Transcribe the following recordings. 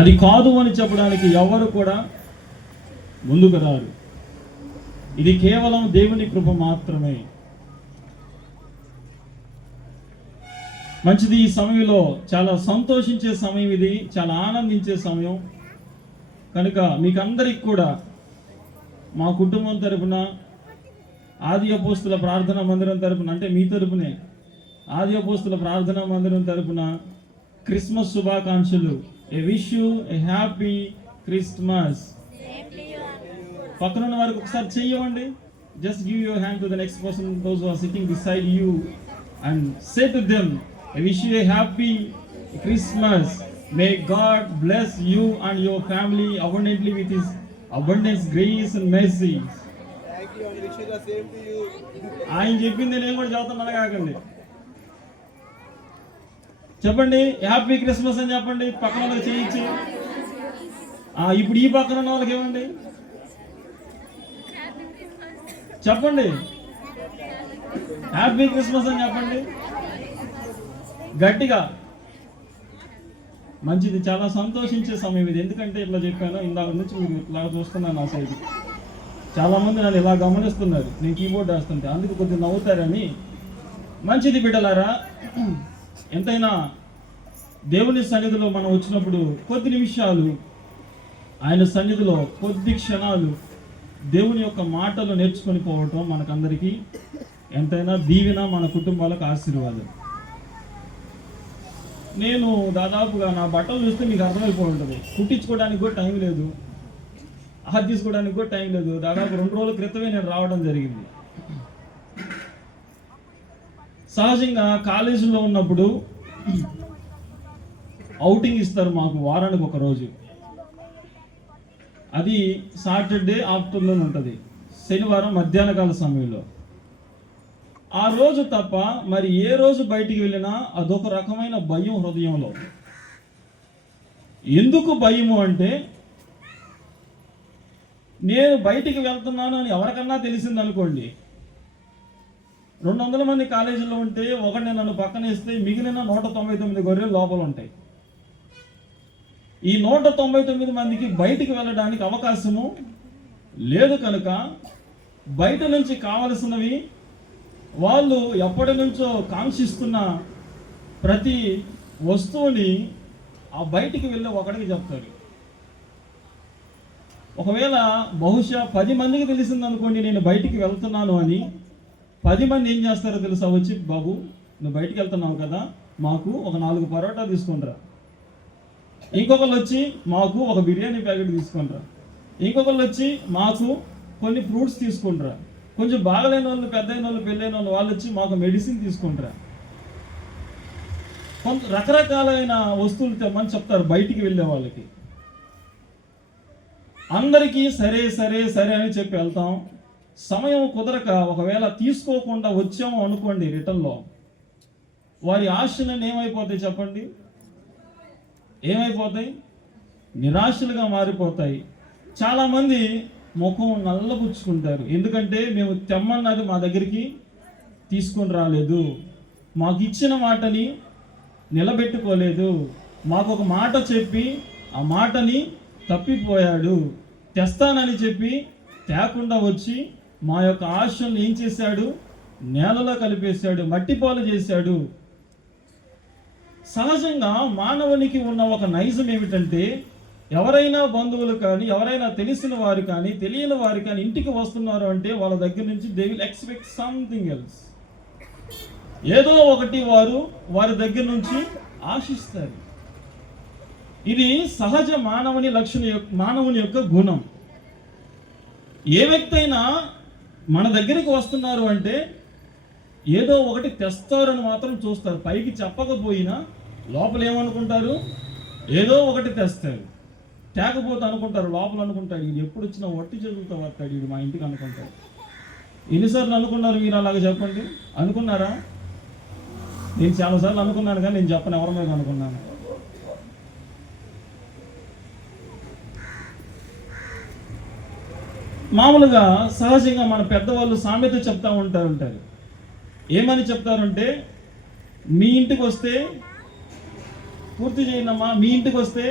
అది కాదు అని చెప్పడానికి ఎవరు కూడా ముందుకు రారు. ఇది కేవలం దేవుని కృప మాత్రమే. మంచిది. ఈ సమయంలో చాలా సంతోషించే సమయం, ఇది చాలా ఆనందించే సమయం కనుక మీకు అందరికి కూడా మా కుటుంబం తరపున, ఆది అపోస్తుల ప్రార్థనా మందిరం తరపున, అంటే మీ తరపునే ఆది అపోస్తుల ప్రార్థనా మందిరం తరపున క్రిస్మస్ శుభాకాంక్షలు. A wish you a happy Christmas. పక్కన ఉన్న వారికి ఒకసారి చెయ్యండి. Just give your hand to the next person, those who are sitting beside you, and say to them, I wish you a happy Christmas. May God bless you and your family abundantly with His abundance, grace and mercy. Thank you and wish you the same to you. ఆయన చెప్పింది నేను కూడా చదువుతున్నా కాకండి. చెప్పండి happy Christmas అని చెప్పండి. పక్కన వాళ్ళకి చేయించి ఇప్పుడు ఈ పక్కన ఉన్న వాళ్ళకి ఏమండి చెప్పండి. హ్యాపీ క్రిస్మస్ అని చెప్పండి గట్టిగా. మంచిది. చాలా సంతోషించే సమయం ఇది. ఎందుకంటే ఇట్లా చెప్పాను, ఇందాక నుంచి మీరు ఇట్లా చూస్తున్నాను నా సైడ్. చాలామంది నన్ను ఇలా గమనిస్తున్నారు నేను కీబోర్డ్ వేస్తుంటే, అందుకు కొద్దిగా నవ్వుతారని. మంచిది బిడ్డలారా, ఎంతైనా దేవుని సన్నిధిలో మనం వచ్చినప్పుడు కొద్ది నిమిషాలు ఆయన సన్నిధిలో కొద్ది క్షణాలు దేవుని యొక్క మాటలు నేర్చుకొని పోవటం మనకందరికీ ఎంతైనా దీవెన, మన కుటుంబాలకు ఆశీర్వాదం. నేను దాదాపుగా నా బట్టలు చూస్తే మీకు అర్థమైపోయి ఉంటుంది, కుట్టించుకోవడానికి కూడా టైం లేదు, తీసుకోవడానికి కూడా టైం లేదు. దాదాపు 2 రోజుల క్రితమే నేను రావడం జరిగింది. సహజంగా కాలేజీలో ఉన్నప్పుడు అవుటింగ్ ఇస్తారు మాకు వారానికి ఒక రోజు. అది సాటర్డే ఆఫ్టర్నూన్ ఉంటుంది, శనివారం మధ్యాహ్న కాల సమయంలో. ఆ రోజు తప్ప మరి ఏ రోజు బయటికి వెళ్ళినా అదొక రకమైన భయం హృదయంలో. ఎందుకు భయము అంటే, నేను బయటికి వెళ్తున్నాను అని ఎవరికన్నా తెలిసిందనుకోండి, 200 మంది కాలేజీలో ఉంటే ఒకటి నన్ను పక్కన వేస్తే మిగిలిన 199 గొర్రెలు లోపల ఉంటాయి. ఈ 199 మందికి బయటికి వెళ్ళడానికి అవకాశము లేదు. కనుక బయట నుంచి కావలసినవి వాళ్ళు ఎప్పటి నుంచో కాంక్షిస్తున్న ప్రతి వస్తువుని ఆ బయటికి వెళ్ళి ఒకటికి చెప్తారు. ఒకవేళ బహుశా 10 మందికి తెలిసిందనుకోండి నేను బయటికి వెళ్తున్నాను అని, 10 మంది ఏం చేస్తారో తెలుసా, వచ్చి బాబు నువ్వు బయటికి వెళ్తున్నావు కదా, మాకు ఒక 4 పరోటా తీసుకుంటారా. ఇంకొకళ్ళు వచ్చి మాకు ఒక బిర్యానీ ప్యాకెట్ తీసుకుంటారా. ఇంకొకళ్ళు వచ్చి మాకు కొన్ని ఫ్రూట్స్ తీసుకుంటారా. కొంచెం బాగలేని వాళ్ళు, పెద్దయిన వాళ్ళు, పెళ్ళైన వాళ్ళు వచ్చి మాకు మెడిసిన్ తీసుకుంటారా. కొంత రకరకాలైన వస్తువులు తెమ్మని చెప్తారు బయటికి వెళ్ళే వాళ్ళకి. అందరికీ సరే సరే సరే అని చెప్పి వెళ్తాం. సమయం కుదరక ఒకవేళ తీసుకోకుండా వచ్చాము అనుకోండి, రిటర్న్లో వారి ఆశలను ఏమైపోతాయి చెప్పండి, ఏమైపోతాయి? నిరాశలుగా మారిపోతాయి. చాలామంది ముఖం నల్లబుచ్చుకుంటారు. ఎందుకంటే మేము తెమ్మన్నది మా దగ్గరికి తీసుకొని రాలేదు, మాకు ఇచ్చిన మాటని నిలబెట్టుకోలేదు, మాకు ఒక మాట చెప్పి ఆ మాటని తప్పిపోయాడు, తెస్తానని చెప్పి తేకుండా వచ్చి మా యొక్క ఆశను ఏం చేశాడు, నేలలో కలిపేశాడు, మట్టిపాలు చేశాడు. సహజంగా మానవునికి ఉన్న ఒక నైజం ఏమిటంటే, ఎవరైనా బంధువులు కానీ, ఎవరైనా తెలిసిన వారు కానీ, తెలియని వారు కానీ ఇంటికి వస్తున్నారు అంటే వాళ్ళ దగ్గర నుంచి they will expect something else. ఏదో ఒకటి వారి దగ్గర నుంచి ఆశిస్తారు. ఇది సహజ మానవుని యొక్క గుణం. ఏ వ్యక్తి అయినా మన దగ్గరికి వస్తున్నారు అంటే ఏదో ఒకటి తెస్తారని మాత్రం చూస్తారు. పైకి చెప్పకపోయినా లోపల ఏమనుకుంటారు, ఏదో ఒకటి తెస్తారు. తేకపోతే అనుకుంటారు, లోపల అనుకుంటారు ఇది ఎప్పుడు వచ్చినా వట్టి చదువుతా వస్తాడు ఇది మా ఇంటికి అనుకుంటారు. ఎన్నిసార్లు అనుకున్నారు మీరు అలాగే చెప్పండి? అనుకున్నారా? నేను చాలాసార్లు అనుకున్నాను కానీ నేను చెప్పను ఎవరి మీద అనుకున్నాను. మామూలుగా సహజంగా మన పెద్దవాళ్ళు సామెత చెప్తా ఉంటారు. ఏమని చెప్తారంటే, మీ ఇంటికి వస్తే పూర్తి చేయనమ్మా, మీ ఇంటికి వస్తే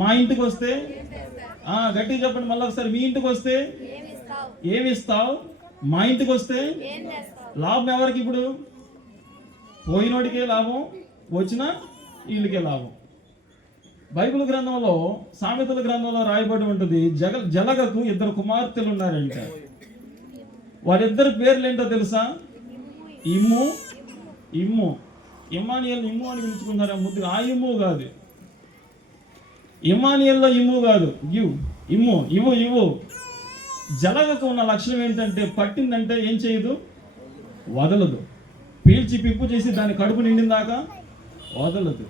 మా ఇంటికి వస్తే గట్టిగా చెప్పండి మళ్ళీ ఒకసారి. మీ ఇంటికి వస్తే ఏమి ఇస్తావు? మా ఇంటికి వస్తే లాభం ఎవరికి? ఇప్పుడు పోయినోడికే లాభం, వచ్చినా వీళ్ళకే లాభం. బైబిల్ గ్రంథంలో, సామెతల గ్రంథంలో రాయబడి ఉంటుంది, జలగకు 2 కుమార్తెలు ఉన్నారంట. వారిద్దరి పేర్లు ఏంటో తెలుసా? ఇమ్ము, ఇమ్ము. ఇమ్మానియల్ ఇమ్ము అని పిలుచుకున్నారు ముద్దుగా. ఆ ఇమ్ము కాదు, ఇమ్మానియల్లో ఇమ్ము కాదు, ఇమ్ము. ఇవ్వు. జలగకు ఉన్న లక్షణం ఏంటంటే, పట్టిందంటే ఏం చేయదు, వదలదు. పీల్చి పిప్పు చేసి దాని కడుపు నిండిందాకా వదలదు.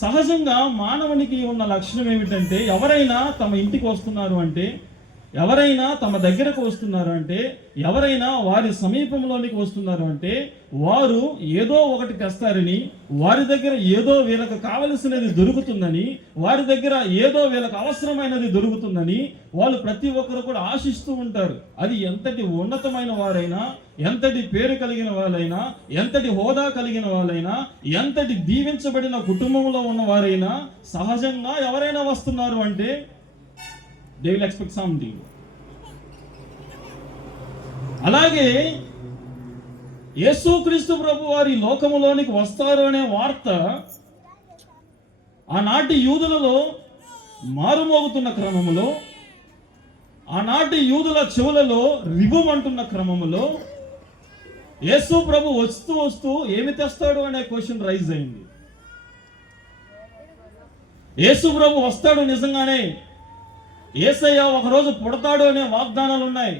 సహజంగా మానవునికి ఉన్న లక్షణం ఏమిటంటే, ఎవరైనా తమ ఇంటికి వస్తున్నారు అంటే, ఎవరైనా తమ దగ్గరకు వస్తున్నారు అంటే, ఎవరైనా వారి సమీపంలోనికి వస్తున్నారు అంటే, వారు ఏదో ఒకటి తెస్తారని, వారి దగ్గర ఏదో వీళ్ళకి కావలసినది దొరుకుతుందని, వారి దగ్గర ఏదో వీళ్ళకి అవసరమైనది దొరుకుతుందని వాళ్ళు ప్రతి ఒక్కరు కూడా ఆశిస్తూ ఉంటారు. అది ఎంతటి ఉన్నతమైన వారైనా, ఎంతటి పేరు కలిగిన వాళ్ళైనా, ఎంతటి హోదా కలిగిన వాళ్ళైనా, ఎంతటి దీవించబడిన కుటుంబంలో ఉన్న వారైనా, సహజంగా ఎవరైనా వస్తున్నారు అంటే they will expect something. అలాగే యేసుక్రీస్తు ప్రభు వారి లోకములోనికి వస్తారు అనే వార్త ఆనాటి యూదులలో మారుమోగుతున్న క్రమములో, ఆనాటి యూదుల చెవులలో రిబుమంటున్న క్రమములో, యేసు ప్రభు వస్తూ ఏమి తెస్తాడు అనే క్వశ్చన్ రైజ్ అయింది. యేసు ప్రభు వస్తాడు నిజంగానే, యేసయ్య ఒకరోజు పుడతాడు అనే వాగ్దానాలు ఉన్నాయి,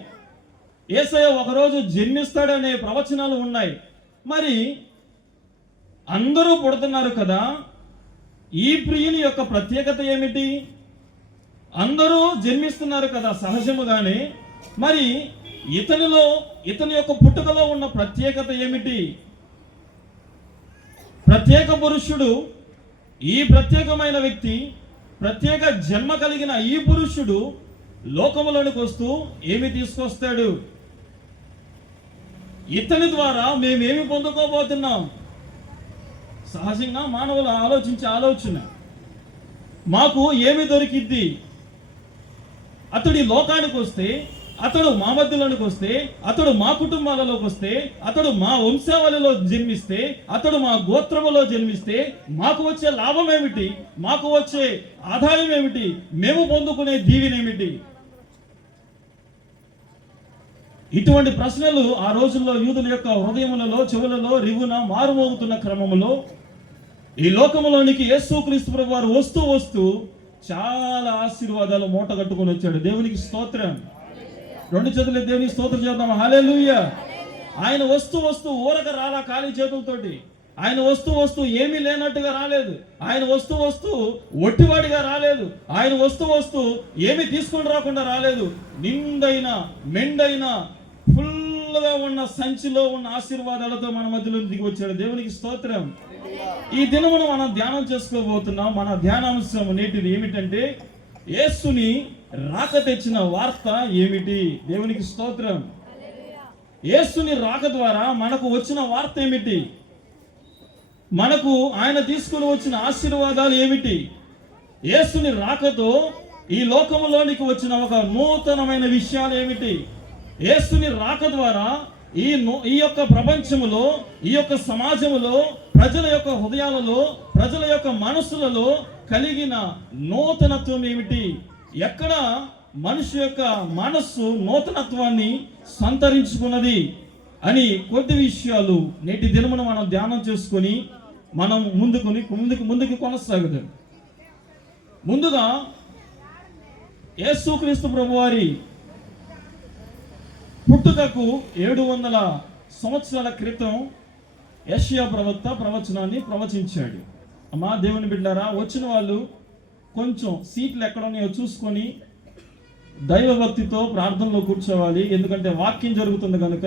యేసయ్య ఒకరోజు జన్మిస్తాడనే ప్రవచనాలు ఉన్నాయి. మరి అందరూ పుడుతున్నారు కదా, ఈ ప్రియుని యొక్క ప్రత్యేకత ఏమిటి? అందరూ జన్మిస్తున్నారు కదా సహజముగానే, మరి ఇతని యొక్క పుట్టుకలో ఉన్న ప్రత్యేకత ఏమిటి? ప్రత్యేక పురుషుడు, ఈ ప్రత్యేకమైన వ్యక్తి, ప్రత్యేక జన్మ కలిగిన ఈ పురుషుడు లోకములోనికి వస్తూ ఏమి తీసుకొస్తాడు? ఇతని ద్వారా మేమేమి పొందుకోబోతున్నాం? సహజంగా మానవులు ఆలోచించే ఆలోచన, మాకు ఏమి దొరికిద్ది? అతడి లోకానికి వస్తే, అతడు మా మధ్యలోనికి వస్తే, అతడు మా కుటుంబాలలోకి వస్తే, అతడు మా వంశావళిలో జన్మిస్తే, అతడు మా గోత్రములో జన్మిస్తే మాకు వచ్చే లాభం ఏమిటి? మాకు వచ్చే ఆదాయం ఏమిటి? మేము పొందుకునే దీవెనేమిటి? ఇటువంటి ప్రశ్నలు ఆ రోజుల్లో యూదుల యొక్క హృదయములలో, చెవులలో రివున మారుమోగుతున్న క్రమములో ఈ లోకములోనికి యేసుక్రీస్తు ప్రభు వారు వస్తూ చాలా ఆశీర్వాదాలు మూట కట్టుకొని వచ్చాడు. దేవునికి స్తోత్రం. 2 చేతులు దేవునికి స్తోత్రం చేద్దాం. హల్లెలూయా. ఆయన వస్తూ ఊరక రాలా ఖాళీ చేతులతోటి. ఆయన వస్తూ ఏమీ లేనట్టుగా రాలేదు. ఆయన వస్తూ ఒట్టివాడిగా రాలేదు. ఆయన వస్తూ ఏమీ తీసుకొని రాకుండా రాలేదు. నిండైన మెండైన ఫుల్గా ఉన్న సంచిలో ఉన్న ఆశీర్వాదాలతో మన మధ్యలో దిగి వచ్చాడు. దేవునికి స్తోత్రం. ఈ దినమును మనం ధ్యానం చేసుకోబోతున్నాం. మన ధ్యానాంశం నేటిది ఏమిటంటే, యేసుని రాక తెచ్చిన వార్త ఏమిటి? దేవునికి స్తోత్రం. యేసుని రాక ద్వారా మనకు వచ్చిన వార్త ఏమిటి? మనకు ఆయన తీసుకుని వచ్చిన ఆశీర్వాదాలు ఏమిటి? యేసుని రాకతో ఈ లోకములోనికి వచ్చిన ఒక నూతనమైన విషయాలు ఏమిటి? యేసుని రాక ద్వారా ఈ యొక్క ప్రపంచములో, ఈ యొక్క సమాజములో, ప్రజల యొక్క హృదయాలలో, ప్రజల యొక్క మనస్సులలో కలిగిన నూతనత్వం ఏమిటి? ఎక్కడ మనిషి యొక్క మనస్సు నూతనత్వాన్ని సంతరించుకున్నది అని కొద్ది విషయాలు నేటి దినమున మనం ధ్యానం చేసుకొని మనం ముందుకు కొనసాగుదాం. ముందుగా యేసుక్రీస్తు ప్రభువారి పుట్టుకకు 700 సంవత్సరాల క్రితం యెషయా ప్రవక్త ప్రవచనాన్ని ప్రవచించాడు. అమ్మా దేవుని బిడ్డారా, వచ్చిన వాళ్ళు కొంచెం సీట్లు ఎక్కడున్నాయో చూసుకొని దైవభక్తితో ప్రార్థనలో కూర్చోవాలి. ఎందుకంటే వాక్యం జరుగుతుంది కనుక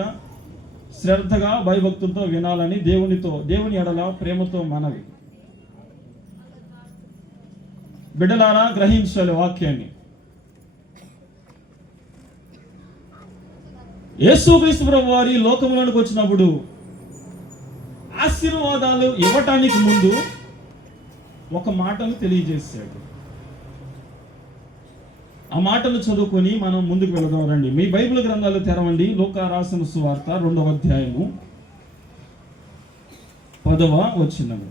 శ్రద్ధగా భయభక్తులతో వినాలని దేవుని ఎడల ప్రేమతో మనవి. బిడ్డలారా, గ్రహించాలి వాక్యాన్ని. యేసుక్రీస్తు ప్రభువు వారి లోకంలోనికి వచ్చినప్పుడు ఆశీర్వాదాలు ఇవ్వటానికి ముందు ఒక మాటను తెలియజేశాడు. ఆ మాటలు చదువుకొని మనం ముందుకు వెళదాం రండి. మీ బైబిల్ గ్రంథాలు తెరవండి. లూకా రాసిన సువార్త 2వ అధ్యాయము 10వ వచనం.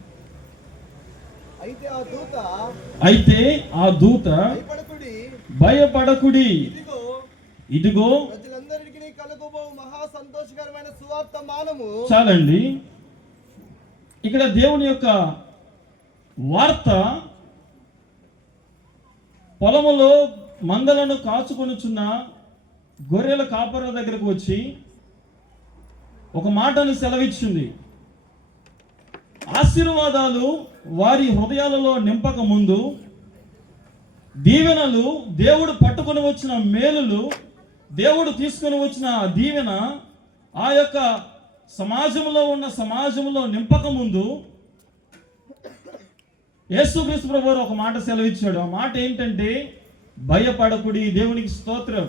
అయితే ఆ దూత భయపడకుడి, ఇదిగో ప్రజలందరికీ కలుగబో మహా సంతోషకరమైన సువార్తమానము. చాలండి. ఇక్కడ దేవుని యొక్క వార్త పొలములో మందలను కాచుకొనుచున్న గొర్రెల కాపరుల దగ్గరకు వచ్చి ఒక మాటను సెలవిచ్చింది. ఆశీర్వాదాలు వారి హృదయాలలో నింపక ముందు దీవెనలు, దేవుడు పట్టుకొని వచ్చిన మేలులు, దేవుడు తీసుకొని వచ్చిన దీవెన ఆ యొక్క సమాజంలో నింపక ముందు యేసుక్రీస్తు ప్రభువు ఒక మాట సెలవిచ్చాడు. ఆ మాట ఏంటంటే భయపడకుడి. దేవునికి స్తోత్రం.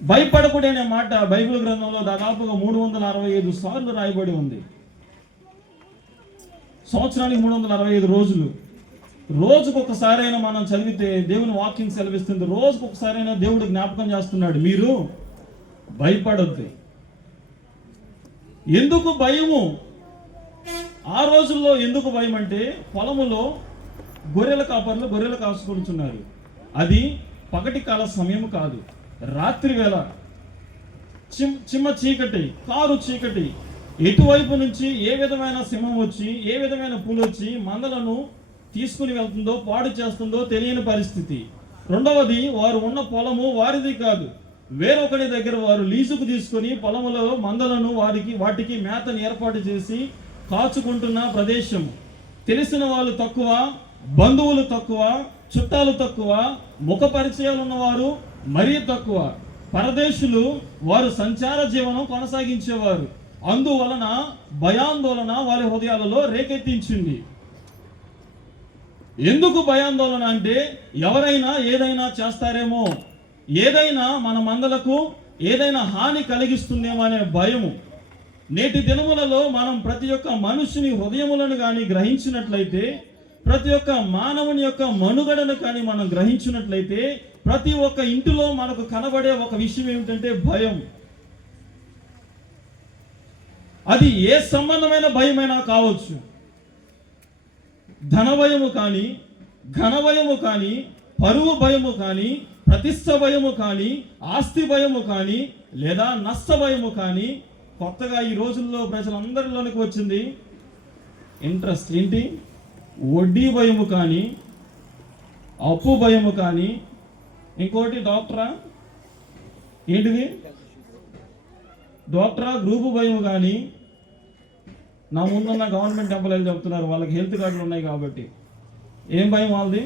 భయపడకుడి అనే మాట బైబిల్ గ్రంథంలో దాదాపుగా 365 సార్లు రాయబడి ఉంది. సంవత్సరానికి 365 రోజులు. రోజుకొకసారైనా మనం చదివితే దేవుని వాక్యం సెలవిస్తుంది. రోజుకొకసారైనా దేవుడు జ్ఞాపకం చేస్తున్నాడు, మీరు భయపడొద్దు. ఎందుకు భయము? ఆ రోజుల్లో ఎందుకు భయం అంటే, పొలములో గొర్రెల కాపర్లు గొర్రెలు కాసుకుంటున్నారు. అది పగటి కాల సమయం కాదు, రాత్రి వేళ చిమ్మ చీకటి, కారు చీకటి. ఎటువైపు నుంచి ఏ విధమైన సింహం వచ్చి, ఏ విధమైన పులి వచ్చి మందలను తీసుకుని వెళ్తుందో, పాడు చేస్తుందో తెలియని పరిస్థితి. రెండవది, వారు ఉన్న పొలము వారిది కాదు, వేరొకరి దగ్గర వారు లీజుకు తీసుకొని పొలములో మందలను వాటికి మేతను ఏర్పాటు చేసి కాచుకుంటున్న ప్రదేశం. తెలిసిన వాళ్ళు తక్కువ, బంధువులు తక్కువ, చుట్టాలు తక్కువ, ముఖ పరిచయాలు ఉన్నవారు మరీ తక్కువ. పరదేశులు వారు సంచార జీవనం కొనసాగించేవారు. అందువలన భయాందోళన వారి హృదయాలలో రేకెత్తించింది. ఎందుకు భయాందోళన అంటే, ఎవరైనా ఏదైనా చేస్తారేమో, ఏదైనా మన మందలకు ఏదైనా హాని కలిగిస్తుందేమో అనే భయము. నేటి దినములలో మనం ప్రతి ఒక్క మనుషుని హృదయములను కానీ గ్రహించినట్లయితే, ప్రతి ఒక్క మానవుని యొక్క మనుగడను కానీ మనం గ్రహించినట్లయితే, ప్రతి ఒక్క ఇంటిలో మనకు కనబడే ఒక విషయం ఏమిటంటే భయం. అది ఏ సంబంధమైన భయమైనా కావచ్చు. ధన భయము కానీ, ఘన భయము కానీ, పరువు భయము కానీ, ప్రతిష్ట భయము కానీ, ఆస్తి భయము కానీ, లేదా నష్ట భయము కానీ. కొత్తగా ఈ రోజుల్లో ప్రజలందరిలోనికి వచ్చింది ఇంట్రెస్ట్ ఏంటి? వడ్డీ భయము కానీ, అప్పు భయము కానీ, ఇంకోటి డాక్టరా ఏంటిది డాక్టరా గ్రూపు భయము కానీ. నా ముందున్న గవర్నమెంట్ ఎంప్లాయీలు చెప్తున్నారు, వాళ్ళకి హెల్త్ కార్డులు ఉన్నాయి కాబట్టి. ఏం భయం వాళ్ళది?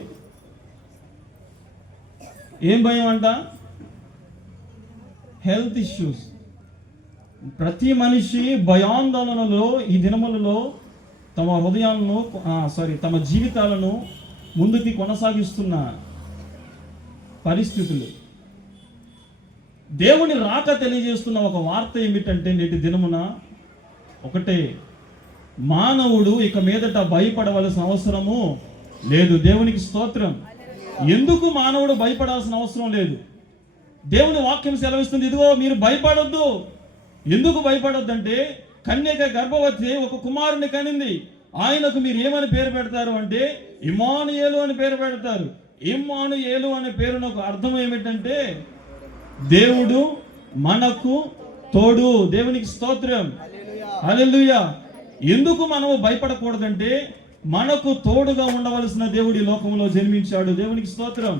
ఏం భయం అంట? Health issues. ప్రతి మనిషి భయాందోళనలో ఈ దినములలో తమ హృదయాలను తమ జీవితాలను ముందుకి కొనసాగిస్తున్న పరిస్థితులు. దేవుని రాక తెలియజేస్తున్న ఒక వార్త ఏమిటంటే, నేటి దినమున ఒకటే, మానవుడు ఇక మీదట భయపడవలసిన అవసరము లేదు. దేవునికి స్తోత్రం. ఎందుకు మానవుడు భయపడాల్సిన అవసరం లేదు? దేవుని వాక్యం సెలవిస్తుంది, ఇదిగో మీరు భయపడొద్దు. ఎందుకు భయపడొద్దంటే, కన్యక గర్భవతి ఒక కుమారుని కనింది. ఆయనకు మీరు ఏమని పేరు పెడతారు అంటే, ఇమ్మానుయేలు అని పేరు పెడతారు. ఇమ్మానుయేలు అనే పేరునకు అర్థం ఏమిటంటే, దేవుడు మనకు తోడు. దేవునికి స్తోత్రం. హల్లెలూయా. ఎందుకు మనము భయపడకూడదంటే, మనకు తోడుగా ఉండవలసిన దేవుడి లోకంలో జన్మించాడు. దేవునికి స్తోత్రం.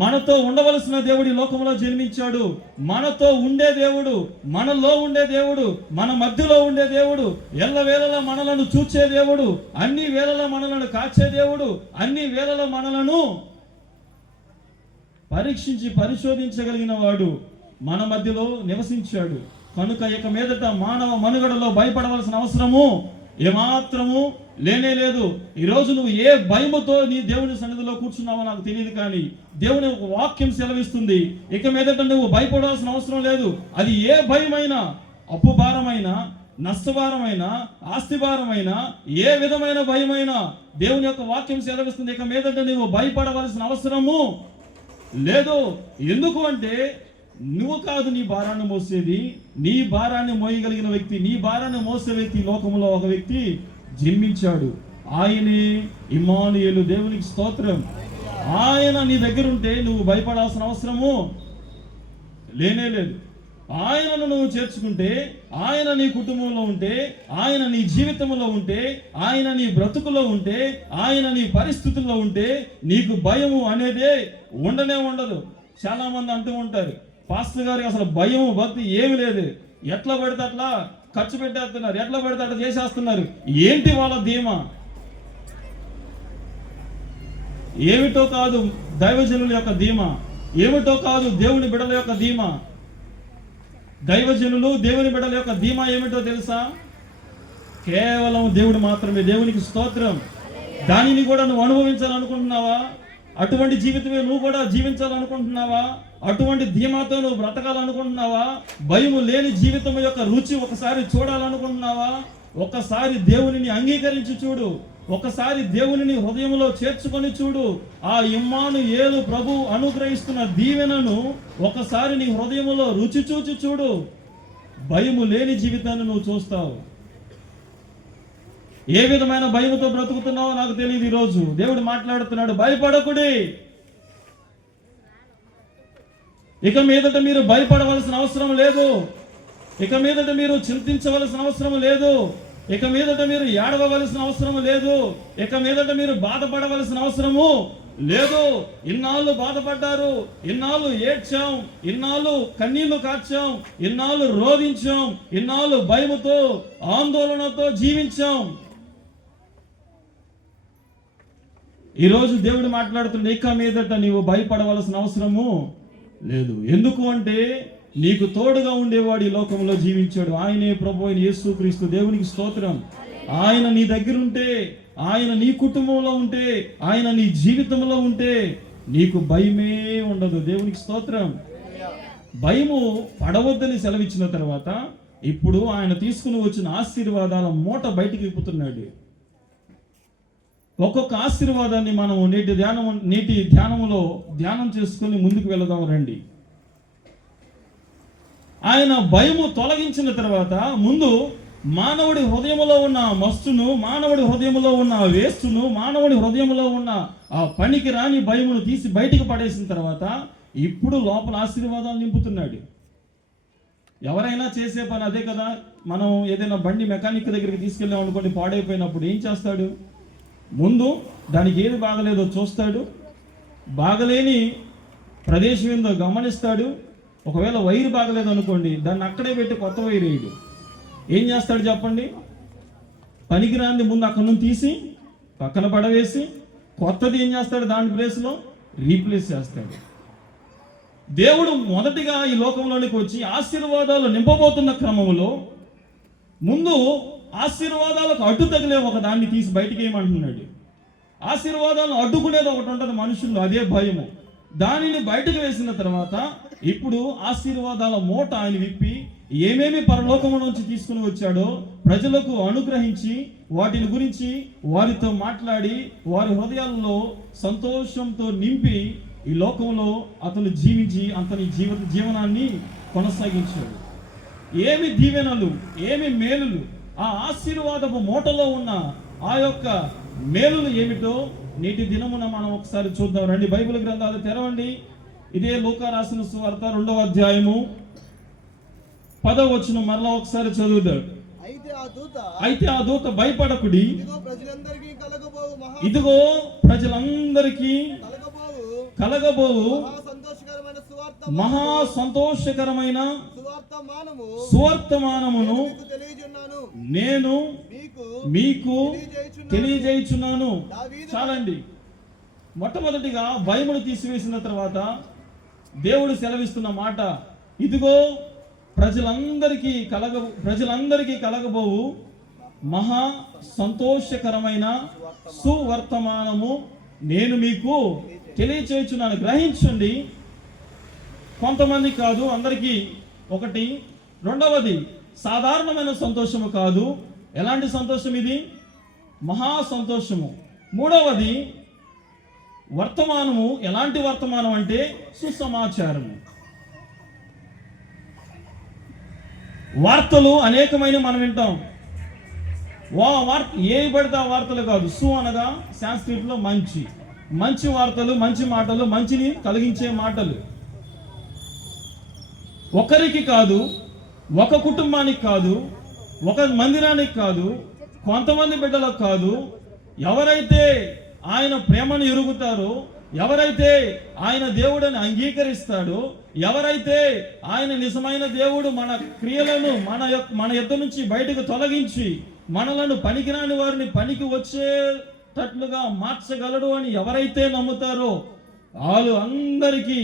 మనతో ఉండవలసిన దేవుడి లోకంలో జన్మించాడు. మనతో ఉండే దేవుడు, మనలో ఉండే దేవుడు, మన మధ్యలో ఉండే దేవుడు, ఎల్లవేళలా మనలను చూచే దేవుడు, అన్ని వేళలా మనలను కాచే దేవుడు, అన్ని వేళలా మనలను పరీక్షించి పరిశోధించగలిగిన వాడు మన మధ్యలో నివసించాడు. కనుక ఇక మీదట మానవ మనుగడలో భయపడవలసిన అవసరము ఏమాత్రము లేనే లేదు. ఈరోజు నువ్వు ఏ భయముతో నీ దేవుని సన్నిధిలో కూర్చున్నావో నాకు తెలియదు, కానీ దేవుని ఒక వాక్యం సెలవిస్తుంది, ఇక మీదట నువ్వు భయపడాల్సిన అవసరం లేదు. అది ఏ భయమైనా, అప్పు భారమైనా, నష్టభారమైన, ఆస్తిభారమైన, ఏ విధమైన భయమైనా దేవుని యొక్క వాక్యం సెలవిస్తుంది, ఇక మీదట నువ్వు భయపడవలసిన అవసరము లేదు. ఎందుకు అంటే నువ్వు కాదు నీ భారాన్ని మోసేది, నీ భారాన్ని మోయగలిగిన వ్యక్తి, నీ భారాన్ని మోసే వ్యక్తి లోకంలో ఒక వ్యక్తి జన్మించాడు. ఆయనే ఇమ్మానుయేలు. దేవునికి స్తోత్రం. ఆయన నీ దగ్గర ఉంటే నువ్వు భయపడాల్సిన అవసరము లేనే లేదు. ఆయనను నువ్వు చేర్చుకుంటే, ఆయన నీ కుటుంబంలో ఉంటే, ఆయన నీ జీవితంలో ఉంటే, ఆయన నీ బ్రతుకులో ఉంటే, ఆయన నీ పరిస్థితుల్లో ఉంటే నీకు భయము అనేదే ఉండనే ఉండదు. చాలా మంది అంటూ ఉంటారు, పాస్టర్ గారికి అసలు భయం భక్తి ఏమి లేదు, ఎట్లా పడితే అట్లా ఖర్చు పెట్టేస్తున్నారు, ఎట్లా పడితే అట్లా చేసేస్తున్నారు. ఏంటి వాళ్ళ ధీమా? ఏమిటో కాదు దైవజనుల యొక్క ధీమా, ఏమిటో కాదు దేవుని బిడ్డల యొక్క ధీమా. దైవజనులు దేవుని బిడ్డల యొక్క ధీమా ఏమిటో తెలుసా? కేవలం దేవుడు మాత్రమే. దేవునికి స్తోత్రం. దానిని కూడా నువ్వు అనుభవించాలనుకుంటున్నావా? అటువంటి జీవితమే నువ్వు కూడా జీవించాలనుకుంటున్నావా? అటువంటి ధీమాతో నువ్వు బ్రతకాలనుకుంటున్నావా? భయము లేని జీవితం యొక్క రుచి ఒకసారి చూడాలనుకుంటున్నావా? ఒకసారి దేవునిని అంగీకరించి చూడు, ఒకసారి దేవునిని హృదయంలో చేర్చుకొని చూడు. ఆ ఇమ్మానుయేలు ప్రభు అనుగ్రహిస్తున్న దీవెనను ఒకసారి నీ హృదయంలో రుచి చూచి చూడు. భయము లేని జీవితాన్ని నువ్వు చూస్తావు. ఏ విధమైన భయముతో బ్రతుకుతున్నావో నాకు తెలియదు. ఈరోజు దేవుడు మాట్లాడుతున్నాడు, భయపడకుడి. ఇక మీదట మీరు భయపడవలసిన అవసరం లేదు. ఇక మీదట మీరు చింతించవలసిన అవసరం లేదు. ఇక మీదట మీరు ఏడవవలసిన అవసరం లేదు. ఇక మీదట మీరు బాధపడవలసిన అవసరము లేదు. ఇన్నాళ్ళు బాధపడ్డారు, ఇన్నాళ్ళు ఏడ్చాం, ఇన్నాళ్ళు కన్నీళ్లు కార్చాం, ఇన్నాళ్ళు రోధించాం, ఇన్నాళ్ళు భయముతో ఆందోళనతో జీవించాం. ఈరోజు దేవుడు మాట్లాడుతుండే, ఇక మీదట నీవు భయపడవలసిన అవసరము లేదు. ఎందుకు అంటే నీకు తోడుగా ఉండేవాడు ఈ లోకంలో జీవించాడు. ఆయనే ప్రభు అయిన యేసుక్రీస్తు. దేవునికి స్తోత్రం. ఆయన నీ దగ్గర ఉంటే, ఆయన నీ కుటుంబంలో ఉంటే, ఆయన నీ జీవితంలో ఉంటే నీకు భయమే ఉండదు. దేవునికి స్తోత్రం. భయము పడవద్దని సెలవిచ్చిన తర్వాత ఇప్పుడు ఆయన తీసుకుని వచ్చిన ఆశీర్వాదాల మూట బయటికి విప్పుతున్నాడు. ఒక్కొక్క ఆశీర్వాదాన్ని మనం నేటి ధ్యానములో ధ్యానం చేసుకుని ముందుకు వెళదాం రండి. ఆయన భయము తొలగించిన తర్వాత ముందు మానవుడి హృదయంలో ఉన్న మస్తును, మానవుడి హృదయంలో ఉన్న వేస్తును, మానవుడి హృదయంలో ఉన్న ఆ పనికి రాని భయమును తీసి బయటికి పడేసిన తర్వాత ఇప్పుడు లోపల ఆశీర్వాదాలు నింపుతున్నాడు. ఎవరైనా చేసే పని అదే కదా. మనం ఏదైనా బండి మెకానిక్ దగ్గరికి తీసుకెళ్ళాం అనుకోండి, పాడైపోయినప్పుడు ఏం చేస్తాడు? ముందు దానికి ఏది బాగలేదో చూస్తాడు, బాగలేని ప్రదేశం ఏందో గమనిస్తాడు. ఒకవేళ వైర్ బాగలేదు అనుకోండి, దాన్ని అక్కడే పెట్టి కొత్త వైర్ వేయడు. ఏం చేస్తాడు చెప్పండి? పనికిరాంది ముందు అక్కడ నుంచి తీసి పక్కన పడవేసి కొత్తది ఏం చేస్తాడు? దాని ప్లేస్లో రీప్లేస్ చేస్తాడు. దేవుడు మొదటిగా ఈ లోకంలోనికి వచ్చి ఆశీర్వాదాలు నింపబోతున్న క్రమంలో ముందు ఆశీర్వాదాలకు అడ్డు తగిలే ఒక దాన్ని తీసి బయటికి ఏమంటున్నాడు? ఆశీర్వాదాలను అడ్డుకునేది ఒకటి ఉంటుంది మనుషుల్లో, అదే భయము. దానిని బయటకు వేసిన తర్వాత ఇప్పుడు ఆశీర్వాదాల మూట ఆయన విప్పి ఏమేమి పరలోకము నుంచి తీసుకుని వచ్చాడో ప్రజలకు అనుగ్రహించి వాటిని గురించి వారితో మాట్లాడి వారి హృదయాల్లో సంతోషంతో నింపి ఈ లోకంలో అతను జీవించి అతని జీవనాన్ని కొనసాగించాడు. ఏమి దీవెనలు, ఏమి మేలులు, ఆ ఆశీర్వాదపు మూటలో ఉన్న ఆ యొక్క మేలులు ఏమిటో నేటి దినమున మనం ఒకసారి చూద్దాం రండి. బైబిల్ గ్రంథాలు తెరవండి. ఇదే లూకా రాసిన సువార్త 2వ అధ్యాయము 10వ వచనం మరలా ఒకసారి చదువుతాడు. అయితే ఆ దూత భయపడకుడి, ఇదిగో ప్రజలందరికీ కలగబోవు మహా సంతోషకరమైన సువర్తమానమును నేను మీకు తెలియజేయుచున్నాను. చాలండి. మొట్టమొదటిగా భయమును తీసివేసిన తర్వాత దేవుడు సెలవిస్తున్న మాట, ఇదిగో ప్రజలందరికీ కలగబోవు మహా సంతోషకరమైన సువర్తమానము నేను మీకు తెలియచేయుచున్నాను. గ్రహించండి. కొంతమంది కాదు, అందరికీ. ఒకటి. రెండవది, సాధారణమైన సంతోషము కాదు. ఎలాంటి సంతోషం ఇది? మహా సంతోషము. మూడవది వర్తమానము. ఎలాంటి వర్తమానం అంటే సుసమాచారము. వార్తలు అనేకమైన మనం వింటాం. ఏ పడితే ఆ వార్తలు కాదు. అనగా సాంస్క్రిట్లో మంచి వార్తలు, మంచి మాటలు, మంచిని కలిగించే మాటలు. ఒకరికి కాదు, ఒక కుటుంబానికి కాదు, ఒక మందిరానికి కాదు, కొంతమంది బిడ్డలకు కాదు. ఎవరైతే ఆయన ప్రేమను ఎరుగుతారో, ఎవరైతే ఆయన దేవుడని అంగీకరిస్తాడో, ఎవరైతే ఆయన నిజమైన దేవుడు మన క్రియలను మన యొద్ద నుంచి బయటకు తొలగించి మనలను పనికిరాని వారిని పనికి వచ్చేటట్లుగా మార్చగలడు అని ఎవరైతే నమ్ముతారో వాళ్ళు అందరికీ,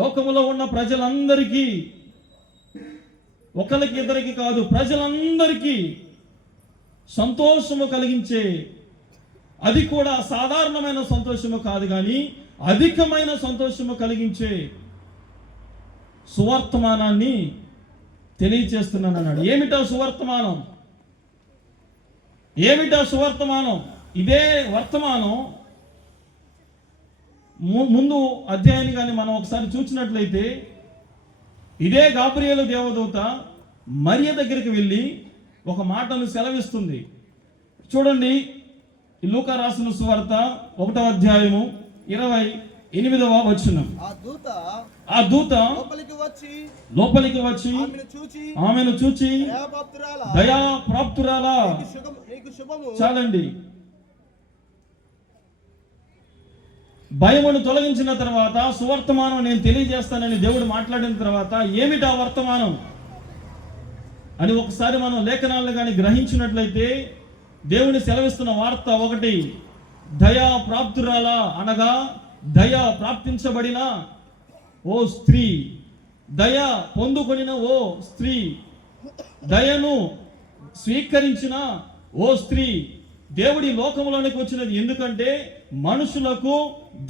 లోకములో ఉన్న ప్రజలందరికీ, ఒకరికి ఇద్దరికి కాదు, ప్రజలందరికీ సంతోషము కలిగించే, అది కూడా సాధారణమైన సంతోషము కాదు కానీ అధికమైన సంతోషము కలిగించే సువర్తమానాన్ని తెలియచేస్తున్నాను అన్నాడు. ఏమిటా సువర్తమానం? ఏమిటా సువర్తమానం? ఇదే వర్తమానం ముందు అధ్యాయాన్ని కానీ మనం ఒకసారి చూసినట్లయితే, ఇదే గాబ్రియేలు దేవదూత మరియ దగ్గరికి వెళ్ళి ఒక మాటను సెలవిస్తుంది. చూడండి, లూకా రాసిన సువార్త 1వ అధ్యాయము 28వ వచనం. ఆ దూత లోపలికి వచ్చి ఆమెను చూచి దయా ప్రాప్తురాలా. చాలండి. భయమును తొలగించిన తర్వాత సువర్తమానం నేను తెలియజేస్తానని దేవుడు మాట్లాడిన తర్వాత ఏమిటా వర్తమానం అని ఒకసారి మనం లేఖనాలను కానీ గ్రహించినట్లయితే, దేవుని సెలవిస్తున్న వార్త ఒకటి, దయా ప్రాప్తురాలా అనగా దయ ప్రాప్తించబడిన ఓ స్త్రీ, దయ పొందుకొనిన ఓ స్త్రీ, దయను స్వీకరించిన ఓ స్త్రీ. దేవుడి లోకంలోనికి వచ్చినది ఎందుకంటే మనుషులకు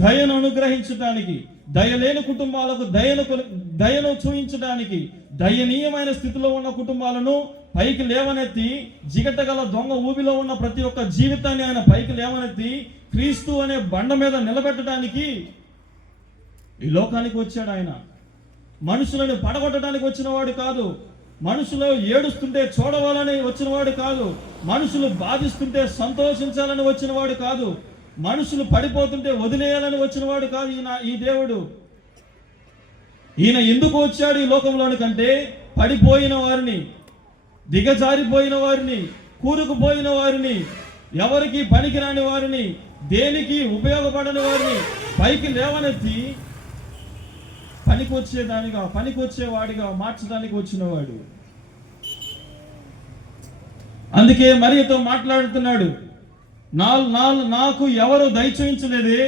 దయను అనుగ్రహించడానికి, దయలేని కుటుంబాలకు దయను చూపించడానికి, దయనీయమైన స్థితిలో ఉన్న కుటుంబాలను పైకి లేవనెత్తి, జిగటగల దొంగ ఊబిలో ఉన్న ప్రతి ఒక్క జీవితాన్ని ఆయన పైకి లేవనెత్తి క్రీస్తు అనే బండ మీద నిలబెట్టడానికి ఈ లోకానికి వచ్చాడు. ఆయన మనుషులను పడగొట్టడానికి వచ్చినవాడు కాదు, మనుషులు ఏడుస్తుంటే చూడవాలని వచ్చినవాడు కాదు, మనుషులు బాధిస్తుంటే సంతోషించాలని వచ్చినవాడు కాదు, మనుషులు పడిపోతుంటే వదిలేయాలని వచ్చినవాడు కాదు ఈ దేవుడు. ఈయన ఎందుకు వచ్చాడు ఈ లోకంలోనికంటే, పడిపోయిన వారిని, దిగజారిపోయిన వారిని, కూరుకుపోయిన వారిని, ఎవరికి పనికిరాని వారిని, దేనికి ఉపయోగపడని వారిని పైకి లేవనెత్తి పనికొచ్చేవాడిగా మార్చడానికి వచ్చినవాడు. అందుకే మరియతో మాట్లాడుతున్నాడు, నాకు ఎవరు దయచేయించలేదే,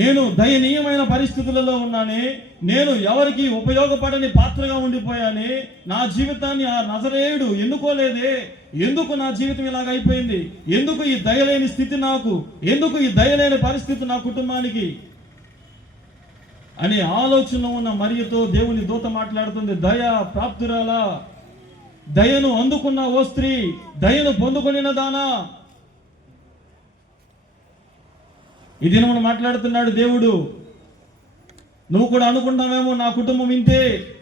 నేను దయనీయమైన పరిస్థితులలో ఉన్నానే, నేను ఎవరికి ఉపయోగపడని పాత్రగా ఉండిపోయానే, నా జీవితాన్ని ఆ నజరేయుడు ఎన్నుకోలేదే, ఎందుకు నా జీవితం ఇలాగ అయిపోయింది, ఎందుకు ఈ దయలేని స్థితి నాకు, ఎందుకు ఈ దయలేని పరిస్థితి నా కుటుంబానికి అనే ఆలోచన ఉన్న మరియతో దేవుని దూత మాట్లాడుతుంది. దయా ప్రాప్తురాలా, దయను అందుకున్న ఓ స్త్రీ, దయను పొందుకొనిన దానా. ఈ దినమును మాట్లాడుతున్నాడు దేవుడు. నువ్వు కూడా అనుకుంటావేమో, నా కుటుంబం ఇంతే,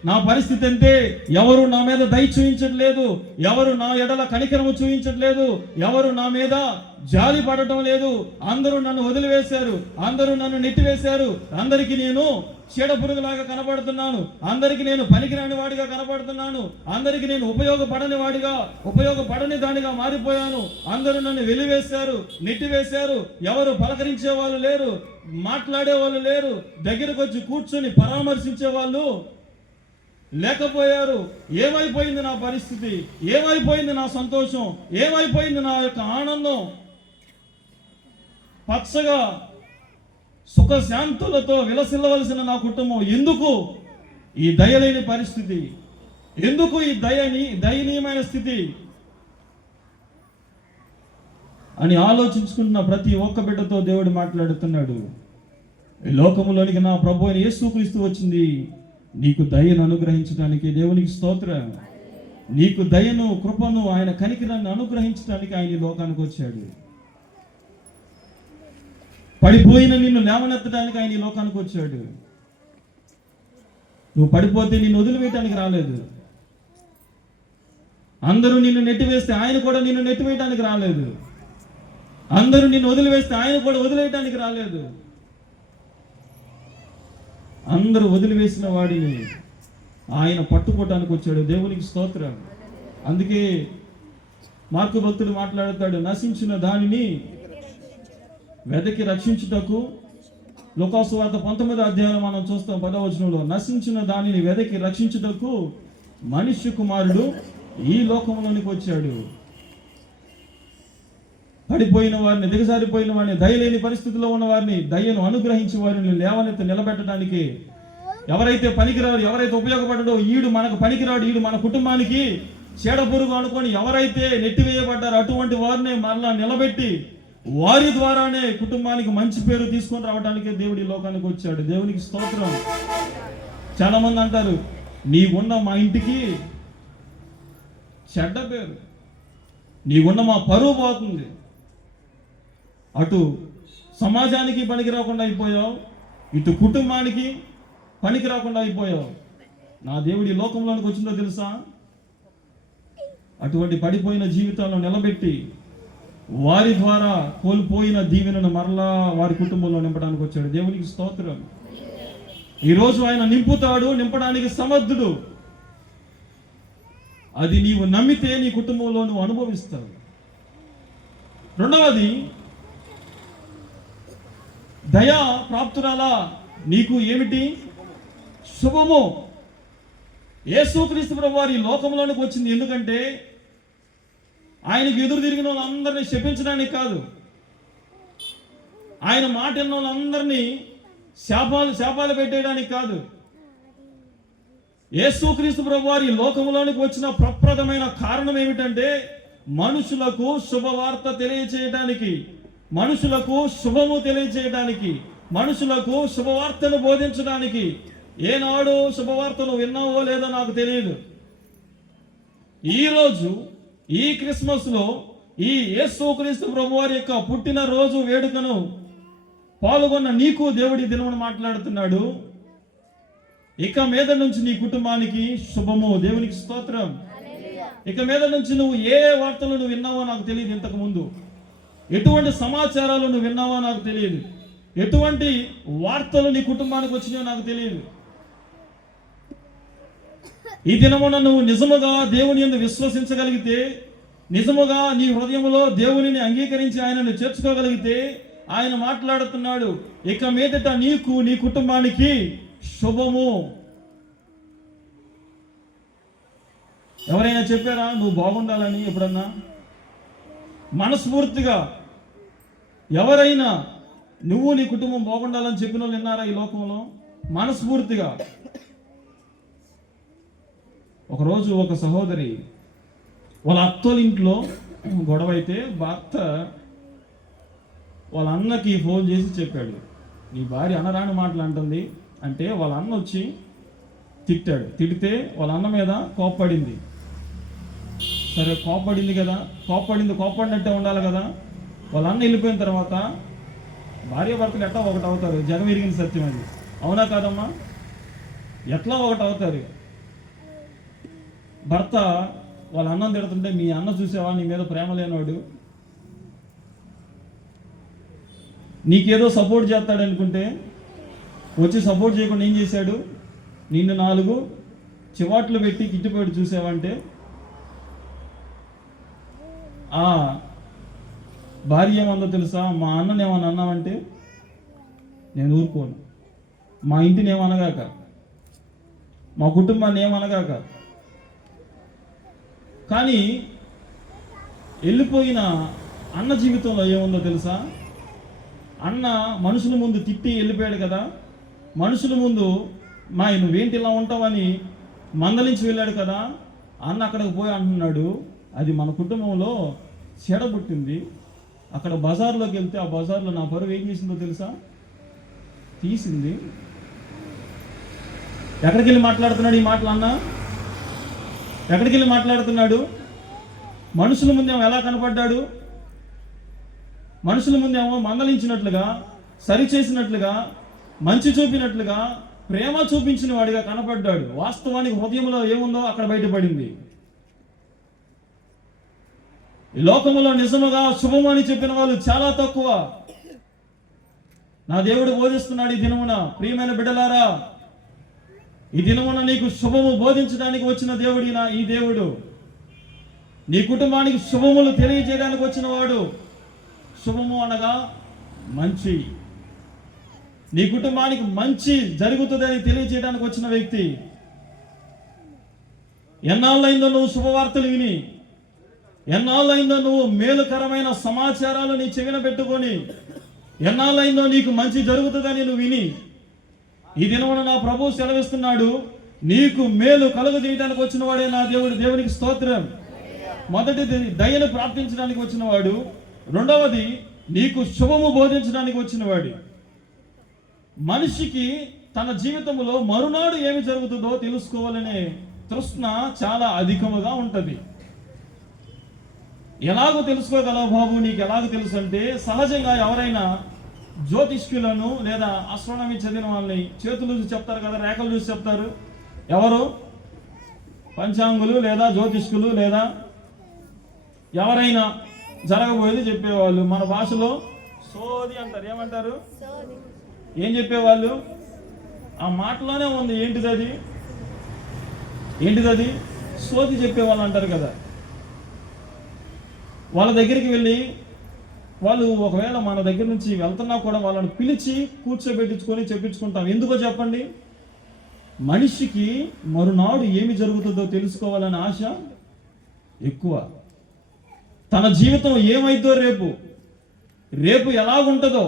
నా పరిస్థితి అంతే, ఎవరు నా మీద దయ చూపించట్లేదు, ఎవరు నా ఎడల కనికరము చూపించట్లేదు, ఎవరు నా మీద జాలి పడటం లేదు, అందరూ నన్ను వదిలివేశారు, అందరూ నన్ను నెట్టివేశారు, అందరికీ నేను చీడ పురుగులాగా కనబడుతున్నాను, అందరికీ నేను పనికిరాని వాడిగా కనబడుతున్నాను, అందరికీ నేను ఉపయోగపడని దానిగా మారిపోయాను, అందరూ నన్ను వెలివేశారు, నెట్టివేశారు, ఎవరు పలకరించే వాళ్ళు లేరు, మాట్లాడే వాళ్ళు లేరు, దగ్గరకు వచ్చి కూర్చొని పరామర్శించే వాళ్ళు లేకపోయారు. ఏమైపోయింది నా పరిస్థితి, ఏమైపోయింది నా సంతోషం, ఏమైపోయింది నా యొక్క ఆనందం? పచ్చగా సుఖశాంతులతో విలసిల్లవలసిన నా కుటుంబం ఎందుకు ఈ దయలేని పరిస్థితి, ఎందుకు ఈ దయనీయమైన స్థితి అని ఆలోచించుకున్న ప్రతి ఒక్క బిడ్డతో దేవుడు మాట్లాడుతున్నాడు. ఈ లోకములోనికి నా ప్రభు అయిన యేసుక్రీస్తు వచ్చింది నీకు దయను అనుగ్రహించడానికి. దేవునికి స్తోత్రం. నీకు దయను కృపను ఆయన కనికరాన్ని అనుగ్రహించడానికి ఆయన ఈ లోకానికి వచ్చాడు. పడిపోయిన నిన్ను లేవనెత్తడానికి ఆయన ఈ లోకానికి వచ్చాడు. నువ్వు పడిపోతే నిన్ను వదిలివేయటానికి రాలేదు. అందరూ నిన్ను నెట్టివేస్తే ఆయన కూడా నిన్ను నెట్టివేయటానికి రాలేదు. అందరూ నిన్ను వదిలివేస్తే ఆయన కూడా వదిలేయటానికి రాలేదు. అందరూ వదిలివేసిన వాడిని ఆయన పట్టుకోవటానికి వచ్చాడు. దేవునికి స్తోత్రం. అందుకే మార్కు భక్తుడు మాట్లాడతాడు, నశించిన దానిని వెదకి రక్షించుటకు. లూకాసు వార్త 19వ అధ్యాయంలో మనం చూస్తాం 10వ వచనంలో, నశించిన దానిని వెదకి రక్షించుటకు మనుష్య కుమారుడు ఈ లోకంలోనికి వచ్చాడు. పడిపోయిన వారిని, దిగజారిపోయిన వారిని, దయలేని పరిస్థితుల్లో ఉన్న వారిని దయను అనుగ్రహించి వారిని లేవనెత్తి నిలబెట్టడానికి, ఎవరైతే పనికిరాడు, ఎవరైతే ఉపయోగపడడో, ఈడు మనకు పనికిరాడు, ఈడు మన కుటుంబానికి చెడపురుగు అనుకొని ఎవరైతే నెట్టివేయబడ్డారో అటువంటి వారిని మరలా నిలబెట్టి వారి ద్వారానే కుటుంబానికి మంచి పేరు తీసుకొని రావడానికే దేవుడి లోకానికి వచ్చాడు. దేవునికి స్తోత్రం. చాలా మంది అంటారు, నీకున్న మా ఇంటికి చెడ్డ పేరు, నీకున్న మా పరువు పోతుంది, అటు సమాజానికి పనికి రాకుండా అయిపోయావు, ఇటు కుటుంబానికి పనికి రాకుండా అయిపోయావు. నా దేవుడి లోకంలోనికి వచ్చిందో తెలుసా? అటువంటి పడిపోయిన జీవితాలను నిలబెట్టి వారి ద్వారా కోల్పోయిన దీవెనను మరలా వారి కుటుంబంలో నింపడానికి వచ్చాడు. దేవునికి స్తోత్రం. ఈరోజు ఆయన నింపుతాడు, నింపడానికి సమర్థుడు. అది నీవు నమ్మితే నీ కుటుంబంలో నువ్వు అనుభవిస్తావు. రెండవది, దయా ప్రాప్తురాలా నీకు ఏమిటి? శుభము. యేసుక్రీస్తు ప్రభువు వారి లోకంలోనికి వచ్చింది ఎందుకంటే ఆయనకు ఎదురు తిరిగిన వాళ్ళందరినీ శపించడానికి కాదు, ఆయన మాట విన్న వాళ్ళందరినీ శాపాలు పెట్టేయడానికి కాదు. యేసుక్రీస్తు ప్రభువు వారి లోకంలోనికి వచ్చిన ప్రప్రదమైన కారణం ఏమిటంటే మనుషులకు శుభవార్త తెలియచేయడానికి, మనుషులకు శుభము తెలియచేయడానికి, మనుషులకు శుభవార్తను బోధించడానికి. ఏనాడు శుభవార్తను విన్నావో లేదో నాకు తెలియదు. ఈరోజు ఈ క్రిస్మస్లో ఈ యేసుక్రీస్తు ప్రభువారి యొక్క పుట్టినరోజు వేడుకను పాల్గొన్న నీకు దేవుడి దినమును మాట్లాడుతున్నాడు. ఇక మీద నుంచి నీ కుటుంబానికి శుభము. దేవునికి స్తోత్రం. ఇక మీద నుంచి నువ్వు ఏ వార్తలు నువ్వు విన్నావో నాకు తెలియదు. ఇంతకు ముందు ఎటువంటి సమాచారాలు నువ్వు విన్నావో నాకు తెలియదు. ఎటువంటి వార్తలు నీ కుటుంబానికి వచ్చినాయో నాకు తెలియదు. ఈ దినమున నువ్వు నిజముగా దేవుని యందు విశ్వసించగలిగితే, నిజముగా నీ హృదయంలో దేవునిని అంగీకరించి ఆయనను చేర్చుకోగలిగితే, ఆయన మాట్లాడుతున్నాడు, ఇక మీదట నీకు నీ కుటుంబానికి శుభము. ఎవరైనా చెప్పారా నువ్వు బాగుండాలని? ఎప్పుడన్నా మనస్ఫూర్తిగా ఎవరైనా నువ్వు నీ కుటుంబం బాగుండాలని చెప్పిన వాళ్ళు విన్నారా ఈ లోకంలో? మనస్ఫూర్తిగా. ఒకరోజు ఒక సహోదరి వాళ్ళ అత్తోళ్ళ ఇంట్లో గొడవ అయితే భర్త వాళ్ళ అన్నకి ఫోన్ చేసి చెప్పాడు, నీ భార్య అనరాని మాటలు అంటుంది అంటే వాళ్ళ అన్న వచ్చి తిట్టాడు. తిడితే వాళ్ళ అన్న మీద కోప్పడింది. సరే కోప్పడింది కదా, కోప్పడినట్టే ఉండాలి కదా. వాళ్ళ అన్న వెళ్ళిపోయిన తర్వాత భార్య భర్తలు ఎట్లా ఒకటి అవుతారు? జగం ఎరిగిన సత్యం అది. అవునా కాదమ్మా? ఎట్లా ఒకటి అవుతారు? భర్త వాళ్ళ అన్నం తిడుతుంటే, మీ అన్న చూసావా నీ మీద ప్రేమ లేనివాడు, నీకేదో సపోర్ట్ చేస్తాడు అనుకుంటే వచ్చి సపోర్ట్ చేయకుండా ఏం చేశాడు? నిన్ను 4 చివాట్లు పెట్టి కిట్టుపోయాడు చూసావంటే ఆ భార్య ఏమందో తెలుసా? మా అన్నని ఏమన్నా అన్నావంటే నేను ఊరుకోను, మా ఇంటిని ఏమనగాక, మా కుటుంబాన్ని ఏమనగాక. కానీ వెళ్ళిపోయిన అన్న జీవితంలో ఏముందో తెలుసా? అన్న మనుషుల ముందు తిట్టి వెళ్ళిపోయాడు కదా, మనుషుల ముందు నువ్వేంటి ఇలా ఉంటావని మందలించి వెళ్ళాడు కదా. అన్న అక్కడికి పోయి అంటున్నాడు, అది మన కుటుంబంలో చెడబుట్టింది. అక్కడ బజార్లోకి వెళ్తే ఆ బజార్లో నా పరువు ఏం చేసిందో తెలుసా? తీసింది. ఎక్కడికి వెళ్ళి మాట్లాడుతున్నాడు ఈ మాటలు అన్న? ఎక్కడికి వెళ్ళి మాట్లాడుతున్నాడు? మనుషుల ముందేమో ఎలా కనపడ్డాడు? మనుషుల ముందేమో మందలించినట్లుగా, సరిచేసినట్లుగా, మంచి చూపినట్లుగా, ప్రేమ చూపించిన వాడిగా కనపడ్డాడు. వాస్తవానికి హృదయంలో ఏముందో అక్కడ బయటపడింది. ఈ లోకములో నిజముగా శుభము అని చెప్పిన వాళ్ళు చాలా తక్కువ. నా దేవుడు బోధిస్తున్నాడు ఈ దినమున, ప్రియమైన బిడ్డలారా, ఈ దినమున నీకు శుభము బోధించడానికి వచ్చిన దేవుడినా ఈ దేవుడు. నీ కుటుంబానికి శుభములు తెలియజేయడానికి వచ్చిన వాడు. శుభము అనగా మంచి. నీ కుటుంబానికి మంచి జరుగుతుందని తెలియజేయడానికి వచ్చిన వ్యక్తి. ఎన్నాళ్ళైందో నువ్వు శుభవార్తలు విని, ఎన్నాళ్ళైందో నువ్వు మేలుకరమైన సమాచారాలు నీ చెవిన పెట్టుకొని, ఎన్నాళ్ళైందో నీకు మంచి జరుగుతుందని నువ్వు విని, ఈ దినమున నా ప్రభువు సెలవిస్తున్నాడు, నీకు మేలు కలుగజేయడానికి వచ్చిన వాడే నా దేవుడు. దేవునికి స్తోత్రం. మొదటిది దయను ప్రార్థించడానికి వచ్చిన వాడు. రెండవది నీకు శుభము బోధించడానికి వచ్చిన వాడు. మనిషికి తన జీవితంలో మరునాడు ఏమి జరుగుతుందో తెలుసుకోవాలనే తృష్ణ చాలా అధికముగా ఉంటుంది. ఎలాగో తెలుసుకోగలవు బాబు, నీకు ఎలాగో తెలుసు అంటే, సహజంగా ఎవరైనా జ్యోతిష్కులను లేదా ఆస్ట్రానమీ చదివిన వాళ్ళని చేతులు చూసి చెప్తారు కదా, రేఖలు చూసి చెప్తారు. ఎవరు? పంచాంగులు లేదా జ్యోతిష్కులు లేదా ఎవరైనా జరగబోయేది చెప్పేవాళ్ళు. మన భాషలో సోది అంటారు. ఏమంటారు? ఏం చెప్పేవాళ్ళు? ఆ మాటలోనే ఉంది. ఏంటిది? సోది చెప్పేవాళ్ళు అంటారు కదా. వాళ్ళ దగ్గరికి వెళ్ళి, వాళ్ళు ఒకవేళ మన దగ్గర నుంచి వెళ్తున్నా కూడా వాళ్ళని పిలిచి కూర్చోబెట్టించుకొని చెప్పించుకుంటాం. ఎందుకో చెప్పండి? మనిషికి మరునాడు ఏమి జరుగుతుందో తెలుసుకోవాలనే ఆశ ఎక్కువ. తన జీవితం ఏమైద్దో, రేపు ఎలాగుంటుందో,